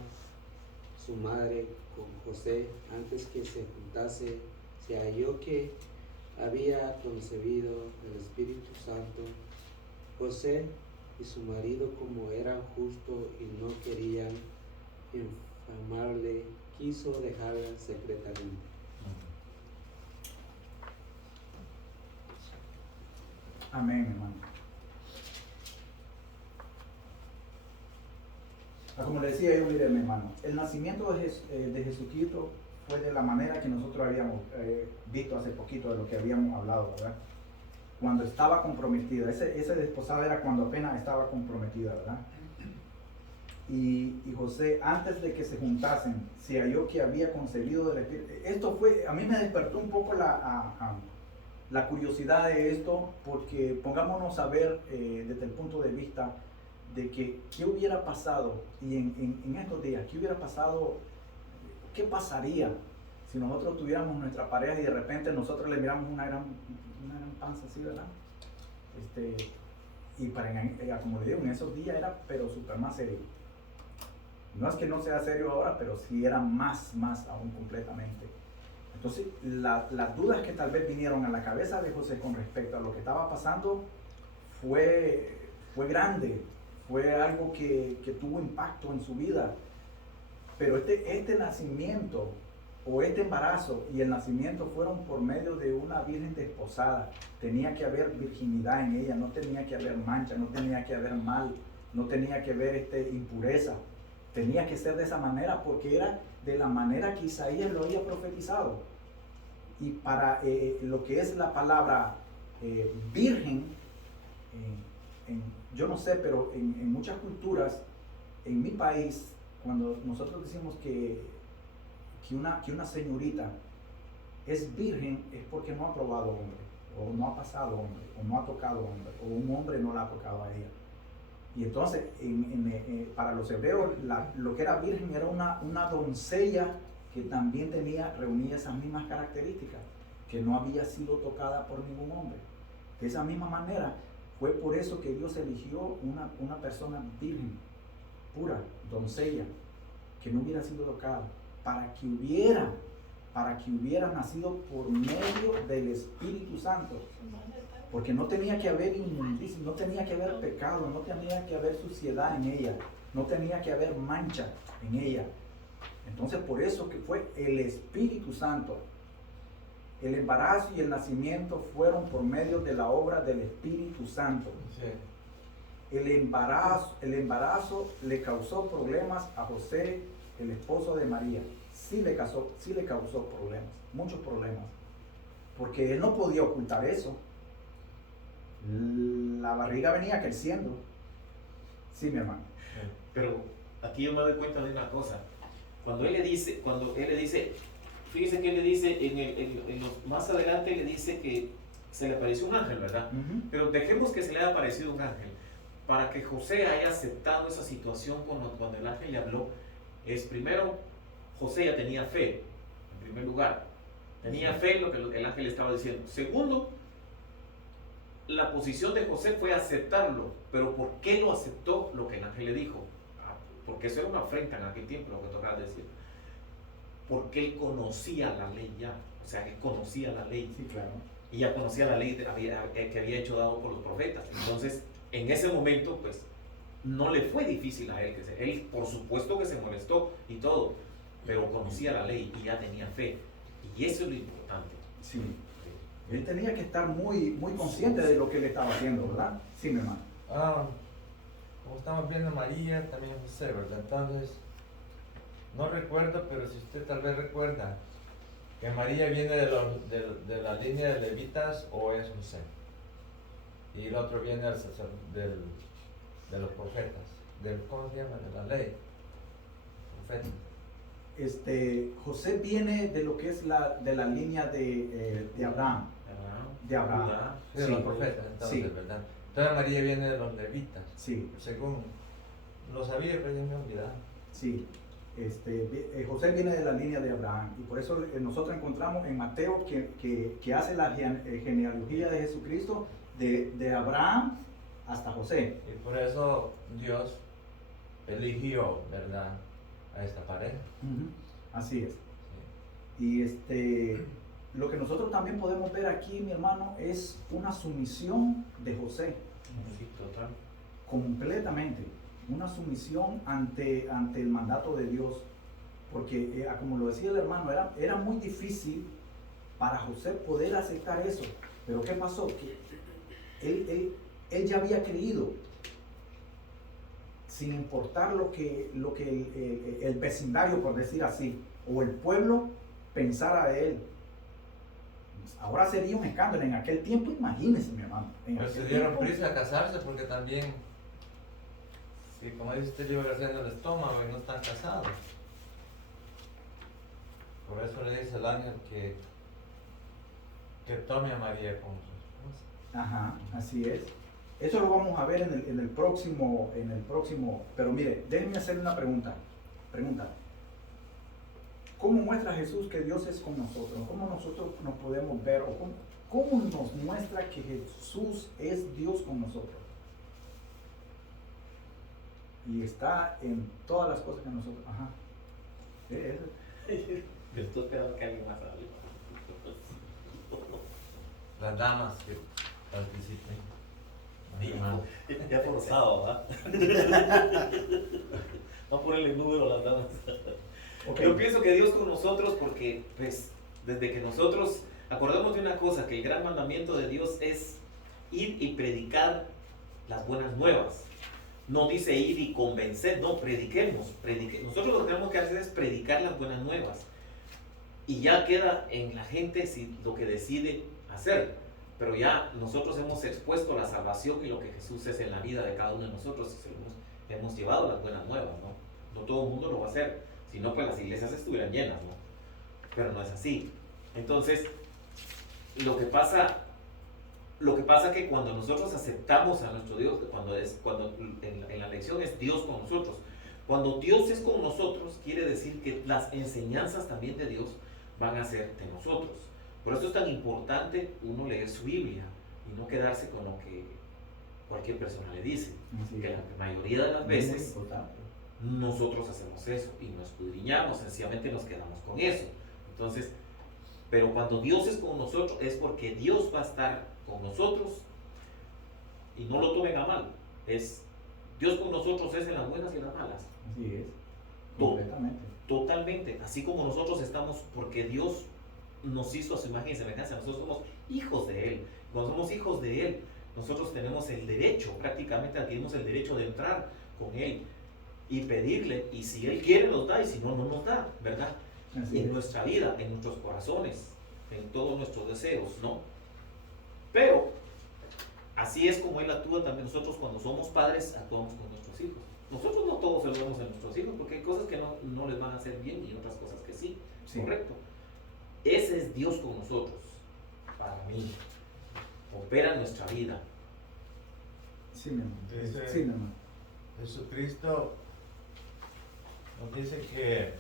su madre, con José, antes que se juntase, se halló que había concebido el Espíritu Santo. José y su marido, como eran justos y no querían infamarle, quiso dejarla secretamente. Amén, hermano. Como le decía yo, mire, mi hermano, el nacimiento de Jesucristo fue de la manera que nosotros habíamos visto hace poquito, de lo que habíamos hablado, ¿verdad? Cuando estaba comprometida, ese desposado era cuando apenas estaba comprometida, ¿verdad? Y José, antes de que se juntasen, se halló que había concebido del Espíritu. Esto fue, a mí me despertó un poco la curiosidad de esto, porque pongámonos a ver desde el punto de vista de que qué hubiera pasado, y en estos días, qué hubiera pasado, qué pasaría si nosotros tuviéramos nuestra pareja y de repente nosotros le miramos una gran panza así, ¿verdad? Y como le digo, en esos días era pero súper más serio. No es que no sea serio ahora, pero sí era más aún completamente. Entonces, las dudas que tal vez vinieron a la cabeza de José con respecto a lo que estaba pasando fue grande, fue algo que tuvo impacto en su vida. Pero este nacimiento o este embarazo y el nacimiento fueron por medio de una virgen desposada. Tenía que haber virginidad en ella, no tenía que haber mancha, no tenía que haber mal, no tenía que haber impureza. Tenía que ser de esa manera, porque era de la manera que Isaías lo había profetizado. Y para lo que es la palabra virgen, yo no sé, pero en muchas culturas, en mi país, cuando nosotros decimos que una señorita es virgen, es porque no ha probado hombre, o no ha pasado hombre, o no ha tocado hombre, o un hombre no la ha tocado a ella. Y entonces, para los hebreos, lo que era virgen era una doncella que también reunía esas mismas características, que no había sido tocada por ningún hombre. De esa misma manera, fue por eso que Dios eligió una persona virgen, pura, doncella, que no hubiera sido tocada, para que hubiera nacido por medio del Espíritu Santo. Porque no tenía que haber inmundicia, no tenía que haber pecado, no tenía que haber suciedad en ella, no tenía que haber mancha en ella. Entonces, por eso que fue el Espíritu Santo. El embarazo y el nacimiento fueron por medio de la obra del Espíritu Santo. Sí. El embarazo le causó problemas a José, el esposo de María. Sí le causó problemas, muchos problemas. Porque él no podía ocultar eso. La barriga venía creciendo. Sí, mi hermano. Pero aquí yo me doy cuenta de una cosa. Cuando él le dice, fíjese que él le dice, más adelante le dice que se le apareció un ángel, ¿verdad? Pero dejemos que se le haya aparecido un ángel. Para que José haya aceptado esa situación cuando el ángel le habló, es primero, José ya tenía fe, en primer lugar. Tenía fe en lo que el ángel estaba diciendo. Segundo, la posición de José fue aceptarlo. Pero ¿por qué lo aceptó lo que el ángel le dijo? Porque eso era una afrenta en aquel tiempo, lo que tocaba decir. Porque él conocía la ley ya. O sea, él conocía la ley. Sí, claro. Y ya conocía la ley que había hecho dado por los profetas. Entonces, en ese momento, pues, no le fue difícil a él. Él, por supuesto que se molestó y todo, pero conocía la ley y ya tenía fe. Y eso es lo importante. Sí. Él tenía que estar muy, muy consciente de lo que él estaba haciendo, ¿verdad? Sí, mi hermano. Como estamos viendo María, también José, ¿verdad? Entonces, no recuerdo, pero si usted tal vez recuerda que María viene de la línea de levitas o es José. Y el otro viene de los profetas, ¿cómo se llama? De la ley. Profeta. José viene de lo que es de la línea de Abraham. De Abraham. Sí, de los profetas, entonces, Sí. ¿verdad? Entonces María viene de los levitas. Sí, Según lo sabía, pero ya me olvidaba. sí. José viene de la línea de Abraham y por eso nosotros encontramos en Mateo que hace la genealogía de Jesucristo de Abraham hasta José. Y por eso Dios eligió, ¿verdad?, a esta pareja. Así es. Sí. Y lo que nosotros también podemos ver aquí, mi hermano, es una sumisión de José. Sí, total. Completamente. Una sumisión ante el mandato de Dios. Porque, como lo decía el hermano, era muy difícil para José poder aceptar eso. Pero ¿qué pasó? Que él ya había creído, sin importar lo que el vecindario, por decir así, o el pueblo pensara de él. Ahora sería un escándalo. En aquel tiempo, imagínense, mi hermano. Pero se dieron prisa a casarse porque también, sí, como dice usted, le iba creciendo el estómago y no están casados. Por eso le dice el ángel que tome a María como su esposa. Ajá, así es. Eso lo vamos a ver en el próximo, pero mire, déjenme hacer una pregunta. ¿Cómo muestra Jesús que Dios es con nosotros? ¿Cómo nosotros nos podemos ver? ¿O cómo nos muestra que Jesús es Dios con nosotros? Y está en todas las cosas que nosotros... Ajá. Yo estoy esperando que alguien más hable. Las damas que participen. Ya forzado, ¿verdad? Vamos a ponerle número a las damas. Okay. Yo pienso que Dios con nosotros porque, pues, desde que nosotros, acordamos de una cosa, que el gran mandamiento de Dios es ir y predicar las buenas nuevas. No dice ir y convencer, no, prediquemos. Nosotros lo que tenemos que hacer es predicar las buenas nuevas. Y ya queda en la gente lo que decide hacer. Pero ya nosotros hemos expuesto la salvación y lo que Jesús es en la vida de cada uno de nosotros. Hemos llevado las buenas nuevas, ¿no? No todo el mundo lo va a hacer, sino pues las iglesias estuvieran llenas, ¿no? Pero no es así. Entonces, lo que pasa que cuando nosotros aceptamos a nuestro Dios, cuando en la lección es Dios con nosotros, cuando Dios es con nosotros, quiere decir que las enseñanzas también de Dios van a ser de nosotros. Por eso es tan importante uno leer su Biblia y no quedarse con lo que cualquier persona le dice. Así Que es. la mayoría de las Es muy veces importante. nosotros hacemos eso y nos escudriñamos, sencillamente nos quedamos con eso. Entonces, pero cuando Dios es con nosotros es porque Dios va a estar con nosotros, y no lo tomen a mal, es Dios con nosotros es en las buenas y en las malas, Así es. To- Completamente. totalmente, así como nosotros estamos, porque Dios nos hizo a su imagen y semejanza, nosotros somos hijos de Él. Cuando somos hijos de Él, nosotros tenemos el derecho, prácticamente adquirimos el derecho de entrar con Él y pedirle, y si Él quiere nos da, y si no, no nos da, ¿verdad? Así En es. nuestra vida, en nuestros corazones, en todos nuestros deseos, ¿no? Pero así es como Él actúa también. Nosotros cuando somos padres actuamos con nuestros hijos. Nosotros no todos saludamos a nuestros hijos porque hay cosas que no les van a hacer bien y otras cosas que sí, Sí. correcto. Ese es Dios con nosotros, para mí. Opera en nuestra vida. Sí, mi hermano. Dice- Sí, mi hermano. Jesucristo nos dice que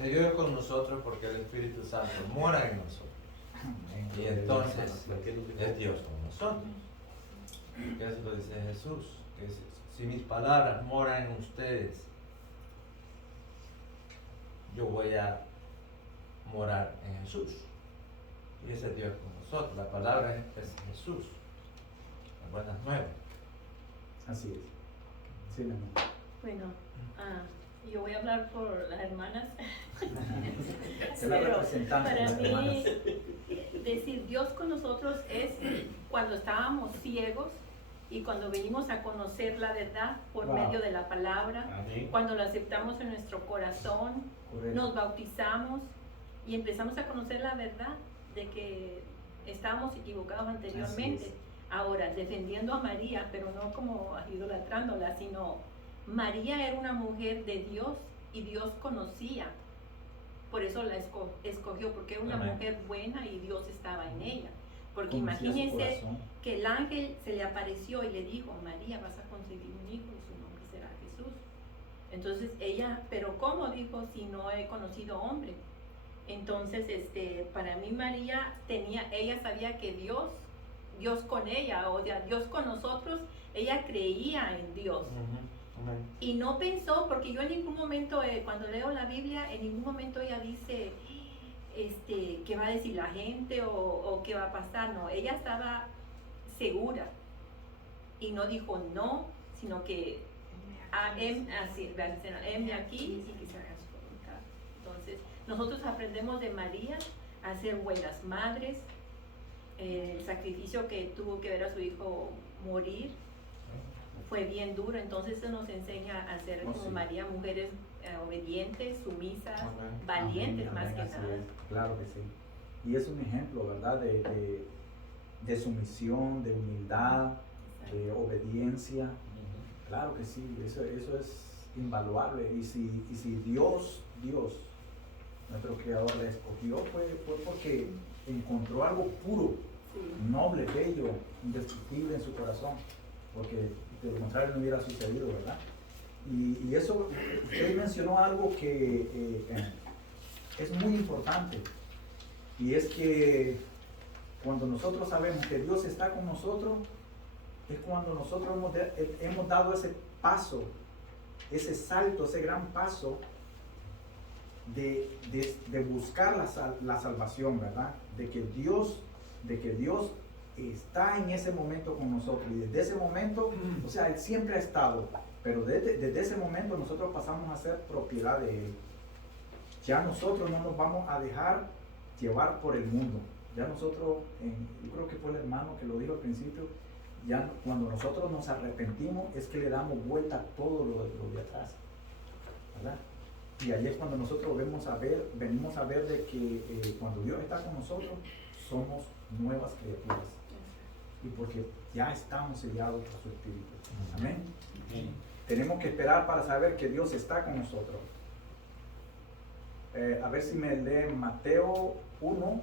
vive con nosotros porque el Espíritu Santo mora en nosotros. Amén. Y entonces Porque es Dios con nosotros. Que eso lo dice Jesús. Que si mis palabras moran en ustedes, yo voy a morar en Jesús. Y ese es Dios con nosotros. La palabra es Jesús. Las buenas nuevas. Así es. Sí, mi hermano. Bueno, yo voy a hablar por las hermanas. Es la Pero representante de para las mí, hermanas. decir Dios con nosotros es cuando estábamos ciegos y cuando venimos a conocer la verdad por Wow. medio de la palabra, Amén. cuando lo aceptamos en nuestro corazón, Correcto. nos bautizamos y empezamos a conocer la verdad de que estábamos equivocados anteriormente. Así es. Ahora, defendiendo a María, pero no como idolatrándola, sino María era una mujer de Dios y Dios conocía. Por eso la escogió, porque era una Amén. mujer buena y Dios estaba en ella. Porque Conocía su imagínense corazón. que el ángel se le apareció y le dijo, María, vas a concebir un hijo y su nombre será Jesús. Entonces ella, pero ¿cómo? Dijo, si no he conocido hombre. Entonces, para mí María ella sabía que Dios con ella, o sea, Dios con nosotros, ella creía en Dios. Amén. Y no pensó, porque yo en ningún momento, cuando leo la Biblia, en ningún momento ella dice, qué va a decir la gente o qué va a pasar. No, ella estaba segura y no dijo no, sino que heme aquí y que se haga su voluntad. Entonces, nosotros aprendemos de María a ser buenas madres, el sacrificio que tuvo que ver a su hijo morir fue bien duro, entonces eso nos enseña a ser Oh, como sí. María, mujeres obedientes, sumisas, Amén. valientes Amén, más amén, que así nada. es. Claro que sí. Y es un ejemplo, ¿verdad? De sumisión, de humildad, de obediencia. Claro que sí, eso es invaluable. Y si Dios, nuestro Creador, la escogió, fue porque encontró algo puro, Sí. noble, bello, indestructible en su corazón. Porque de lo contrario no hubiera sucedido, ¿verdad? Y eso, usted mencionó algo que es muy importante. Y es que cuando nosotros sabemos que Dios está con nosotros, es cuando nosotros hemos dado ese paso, ese salto, ese gran paso de buscar la salvación, ¿verdad? De que Dios está en ese momento con nosotros. Y desde ese momento, o sea, Él siempre ha estado, pero desde ese momento nosotros pasamos a ser propiedad de Él. Ya nosotros no nos vamos a dejar llevar por el mundo. Ya nosotros, yo creo que fue el hermano que lo dijo al principio, ya cuando nosotros nos arrepentimos es que le damos vuelta a todo lo de atrás, ¿verdad? Y ahí es cuando nosotros venimos a ver de que cuando Dios está con nosotros, somos nuevas criaturas. Y porque ya estamos sellados por su Espíritu. Amén. Tenemos que esperar para saber que Dios está con nosotros. A ver si me lee Mateo 1,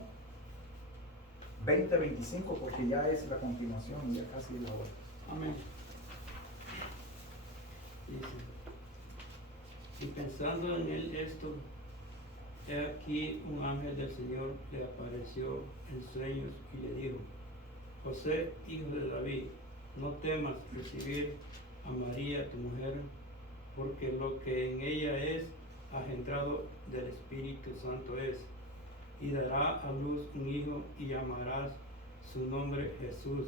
20-25, porque ya es la continuación y ya casi la hora. Amén. Dice, y pensando en él esto, He aquí un ángel del Señor le apareció en sueños y le dijo: José, hijo de David, no temas recibir a María tu mujer, porque lo que en ella es engendrado del Espíritu Santo es, y dará a luz un hijo y llamarás su nombre Jesús,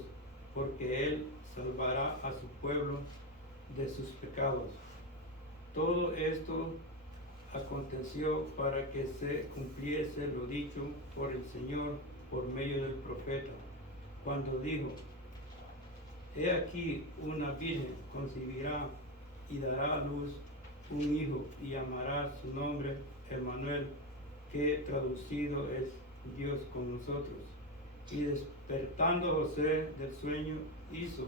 porque él salvará a su pueblo de sus pecados. Todo esto aconteció para que se cumpliese lo dicho por el Señor por medio del profeta, cuando dijo: He aquí una virgen concebirá y dará a luz un hijo y llamará su nombre Emmanuel, que traducido es Dios con nosotros. Y despertando José del sueño, hizo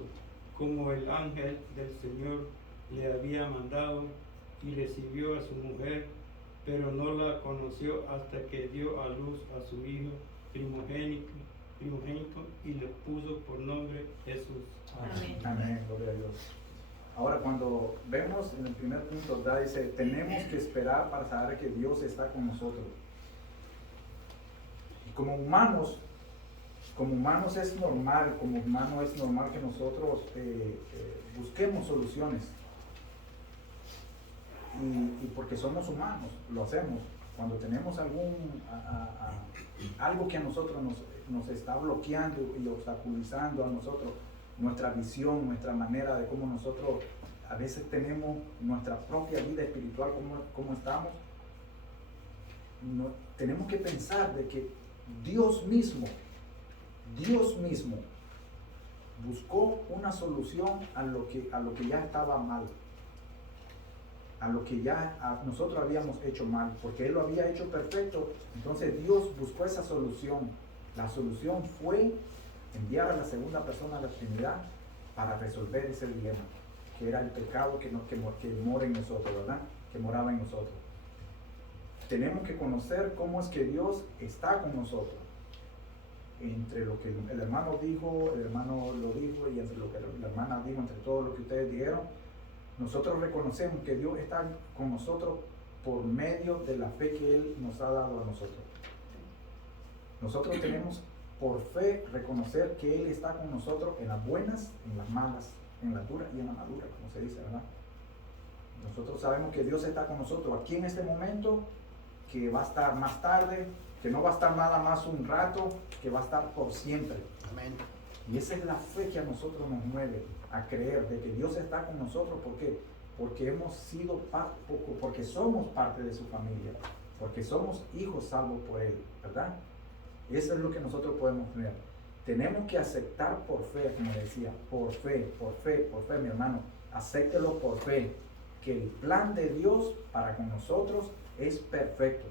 como el ángel del Señor le había mandado, y recibió a su mujer, pero no la conoció hasta que dio a luz a su hijo primogénito, y le puso por nombre Jesús. Amén. Amén, gloria a Dios. Ahora, cuando vemos en el primer punto, dice, tenemos que esperar para saber que Dios está con nosotros. Y como humanos es normal, que nosotros busquemos soluciones. Y porque somos humanos, lo hacemos. Cuando tenemos algo que a nosotros nos está bloqueando y obstaculizando a nosotros, nuestra visión, nuestra manera de cómo nosotros a veces tenemos nuestra propia vida espiritual, cómo estamos, tenemos que pensar de que Dios mismo buscó una solución a lo que ya estaba mal, a lo que ya nosotros habíamos hecho mal, porque Él lo había hecho perfecto. Entonces Dios buscó esa solución. La solución fue enviar a la segunda persona de la Trinidad para resolver ese dilema, que era el pecado que mora en nosotros, ¿verdad? Que moraba en nosotros. Tenemos que conocer cómo es que Dios está con nosotros. Entre lo que el hermano dijo, el hermano lo dijo, y entre lo que la hermana dijo, entre todo lo que ustedes dijeron, nosotros reconocemos que Dios está con nosotros por medio de la fe que Él nos ha dado a nosotros. Nosotros tenemos por fe reconocer que Él está con nosotros en las buenas, en las malas, en las duras y en las maduras, como se dice, ¿verdad? Nosotros sabemos que Dios está con nosotros aquí en este momento, que va a estar más tarde, que no va a estar nada más un rato, que va a estar por siempre. Amén. Y esa es la fe que a nosotros nos mueve a creer de que Dios está con nosotros. ¿Por qué? Porque porque somos parte de su familia, porque somos hijos salvos por Él, ¿verdad? Eso es lo que nosotros podemos tener. Tenemos que aceptar por fe, como decía, por fe, mi hermano. Acéptelo por fe, que el plan de Dios para con nosotros es perfecto.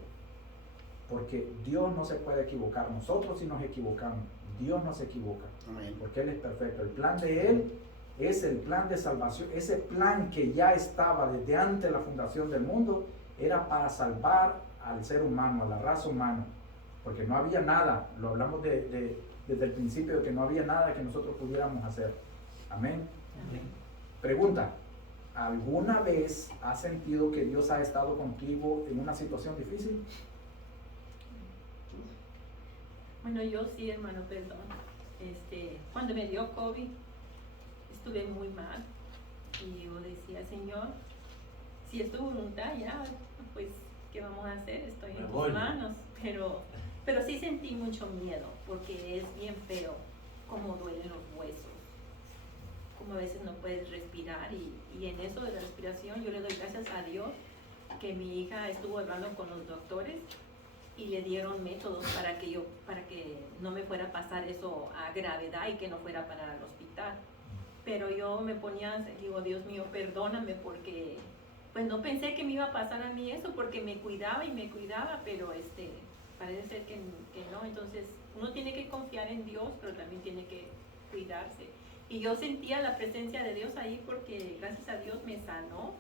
Porque Dios no se puede equivocar. Nosotros sí nos equivocamos. Dios no se equivoca. Amén. Porque Él es perfecto. El plan de Él es el plan de salvación. Ese plan que ya estaba desde antes de la fundación del mundo era para salvar al ser humano, a la raza humana. Porque no había nada. Lo hablamos desde el principio, de que no había nada que nosotros pudiéramos hacer. Amén. Amén. Pregunta. ¿Alguna vez has sentido que Dios ha estado contigo en una situación difícil? Bueno, yo sí, hermano, perdón. Cuando me dio COVID, estuve muy mal. Y yo decía, Señor, si es tu voluntad, ya, pues, ¿qué vamos a hacer? Estoy en tus manos. Pero sí sentí mucho miedo, porque es bien feo cómo duelen los huesos. Como a veces no puedes respirar. Y en eso de la respiración, yo le doy gracias a Dios que mi hija estuvo hablando con los doctores y le dieron métodos para que no me fuera a pasar eso a gravedad y que no fuera para el hospital. Pero yo me ponía, digo, Dios mío, perdóname, porque pues no pensé que me iba a pasar a mí eso, porque me cuidaba, pero parece ser que no. Entonces uno tiene que confiar en Dios, pero también tiene que cuidarse. Y yo sentía la presencia de Dios ahí, porque gracias a Dios me sanó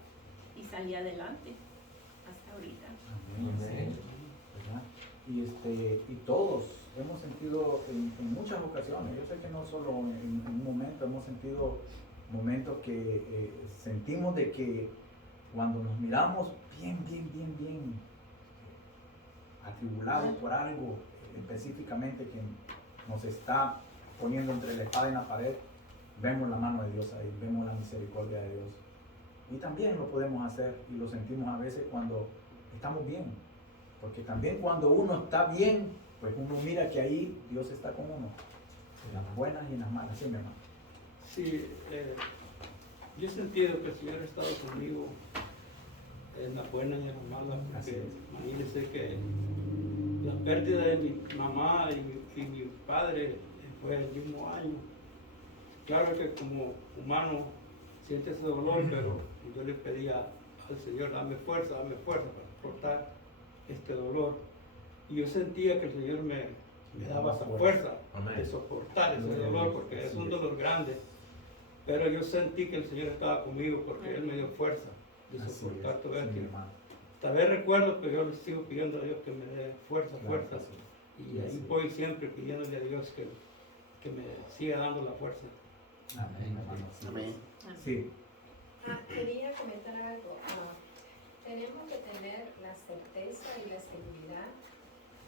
y salí adelante hasta ahorita. Amén. ¿Verdad? Y todos hemos sentido en muchas ocasiones, yo sé que no solo en un momento, hemos sentido momentos que sentimos de que cuando nos miramos bien atribulados por algo específicamente que nos está poniendo entre la espada y la pared, vemos la mano de Dios ahí, vemos la misericordia de Dios. Y también lo podemos hacer y lo sentimos a veces cuando estamos bien. Porque también cuando uno está bien, pues uno mira que ahí Dios está con uno. En las buenas y en las malas, ¿sí, mi hermano? Sí, yo he sentido que el Señor ha estado conmigo en las buenas y en las malas, Así porque es. imagínense que la pérdida de mi mamá y mi padre fue el mismo año. Claro que como humano siente ese dolor, pero yo le pedía al Señor, dame fuerza para soportar este dolor. Y yo sentía que el Señor me daba esa fuerza Amén. de soportar ese dolor, porque es un dolor grande. Pero yo sentí que el Señor estaba conmigo porque Él me dio fuerza de Así soportar es, todo sí, esto. mi hermano. Tal vez recuerdo, pero yo le sigo pidiendo a Dios que me dé fuerza. Claro que Y sí. ahí Sí. voy siempre pidiéndole a Dios que me siga dando la fuerza. Amén, hermano. Sí. Amén. Sí, Quería comentar algo. Tenemos que tener la certeza y la seguridad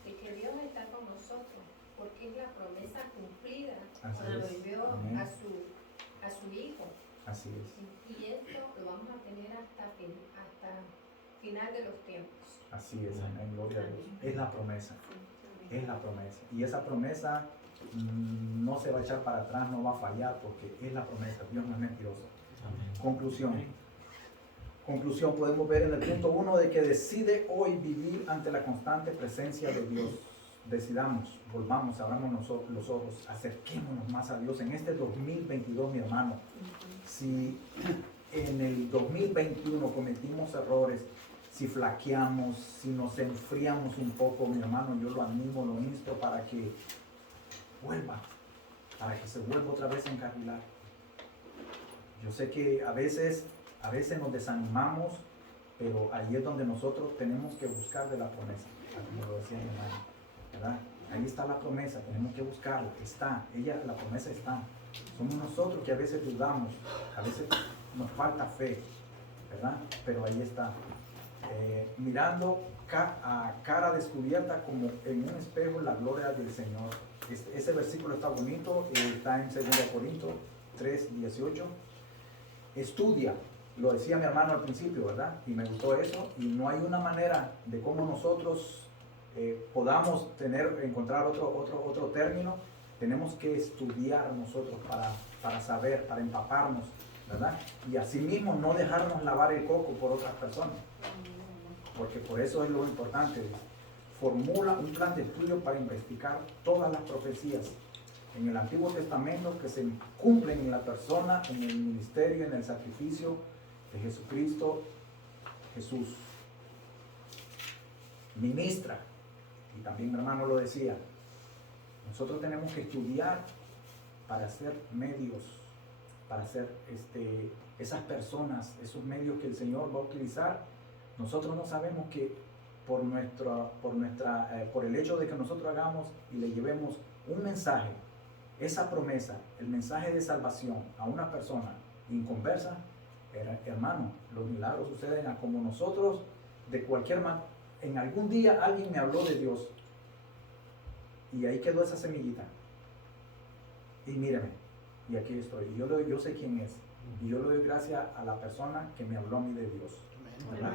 de que Dios está con nosotros, porque es la promesa cumplida Así cuando es. envió Amén. a su Hijo. así es. Y esto lo vamos a tener hasta final de los tiempos. Así es, amén, gloria a Dios. Es la promesa, es la promesa. Y esa promesa no se va a echar para atrás, no va a fallar, porque es la promesa. Dios no es mentiroso. Conclusión. Conclusión, podemos ver en el punto 1 de que decide hoy vivir ante la constante presencia de Dios. Decidamos, volvamos, abramos los ojos, acerquémonos más a Dios en este 2022, mi hermano. Si en el 2021 cometimos errores, si flaqueamos, si nos enfriamos un poco, mi hermano, yo lo animo, lo insto para que vuelva, para que se vuelva otra vez a encarrilar. Yo sé que a veces nos desanimamos, pero ahí es donde nosotros tenemos que buscar de la promesa, como lo decía mi hermano, ¿verdad? Ahí está la promesa, tenemos que buscarla, está, la promesa está. Somos nosotros que a veces dudamos, a veces nos falta fe, ¿verdad? Pero ahí está. Mirando a cara descubierta como en un espejo la gloria del Señor. Ese versículo está bonito, está en 2 Corintios 3:18. Estudia, lo decía mi hermano al principio, ¿verdad? Y me gustó eso. Y no hay una manera de cómo nosotros podamos encontrar otro término. Tenemos que estudiar nosotros para saber, para empaparnos, ¿verdad? Y asimismo no dejarnos lavar el coco por otras personas. Porque por eso es lo importante. Formula un plan de estudio para investigar todas las profecías en el Antiguo Testamento que se cumplen en la persona, en el ministerio, en el sacrificio de Jesucristo. Jesús ministra, y también mi hermano lo decía, nosotros tenemos que estudiar para ser medios, para ser esas personas, esos medios que el Señor va a utilizar. Nosotros no sabemos que por el hecho de que nosotros hagamos y le llevemos un mensaje, esa promesa, el mensaje de salvación a una persona inconversa, hermano, los milagros suceden a como nosotros, de cualquier manera. En algún día alguien me habló de Dios y ahí quedó esa semillita. Y míreme, y aquí estoy. Yo sé quién es. Y yo le doy gracias a la persona que me habló a mí de Dios. ¿Verdad?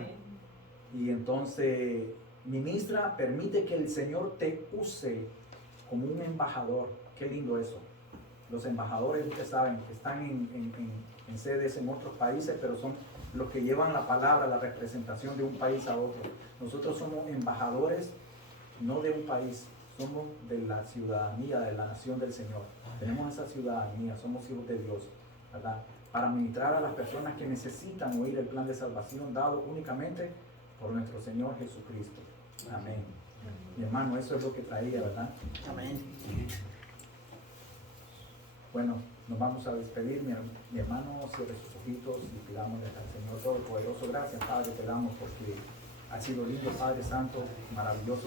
Y entonces, ministra, permite que el Señor te use como un embajador. Qué lindo eso. Los embajadores, ustedes saben, están en sedes en otros países, pero son los que llevan la palabra, la representación de un país a otro. Nosotros somos embajadores, no de un país, somos de la ciudadanía, de la nación del Señor. Tenemos esa ciudadanía, somos hijos de Dios, ¿verdad? Para ministrar a las personas que necesitan oír el plan de salvación dado únicamente por nuestro Señor Jesucristo. Amén. Mi hermano, eso es lo que traía, ¿verdad? Amén. Bueno, nos vamos a despedir. Mi hermano, cierre sus ojitos y pidámosle al Señor Todopoderoso. Gracias, Padre, te damos porque ha sido lindo, Padre Santo, maravilloso.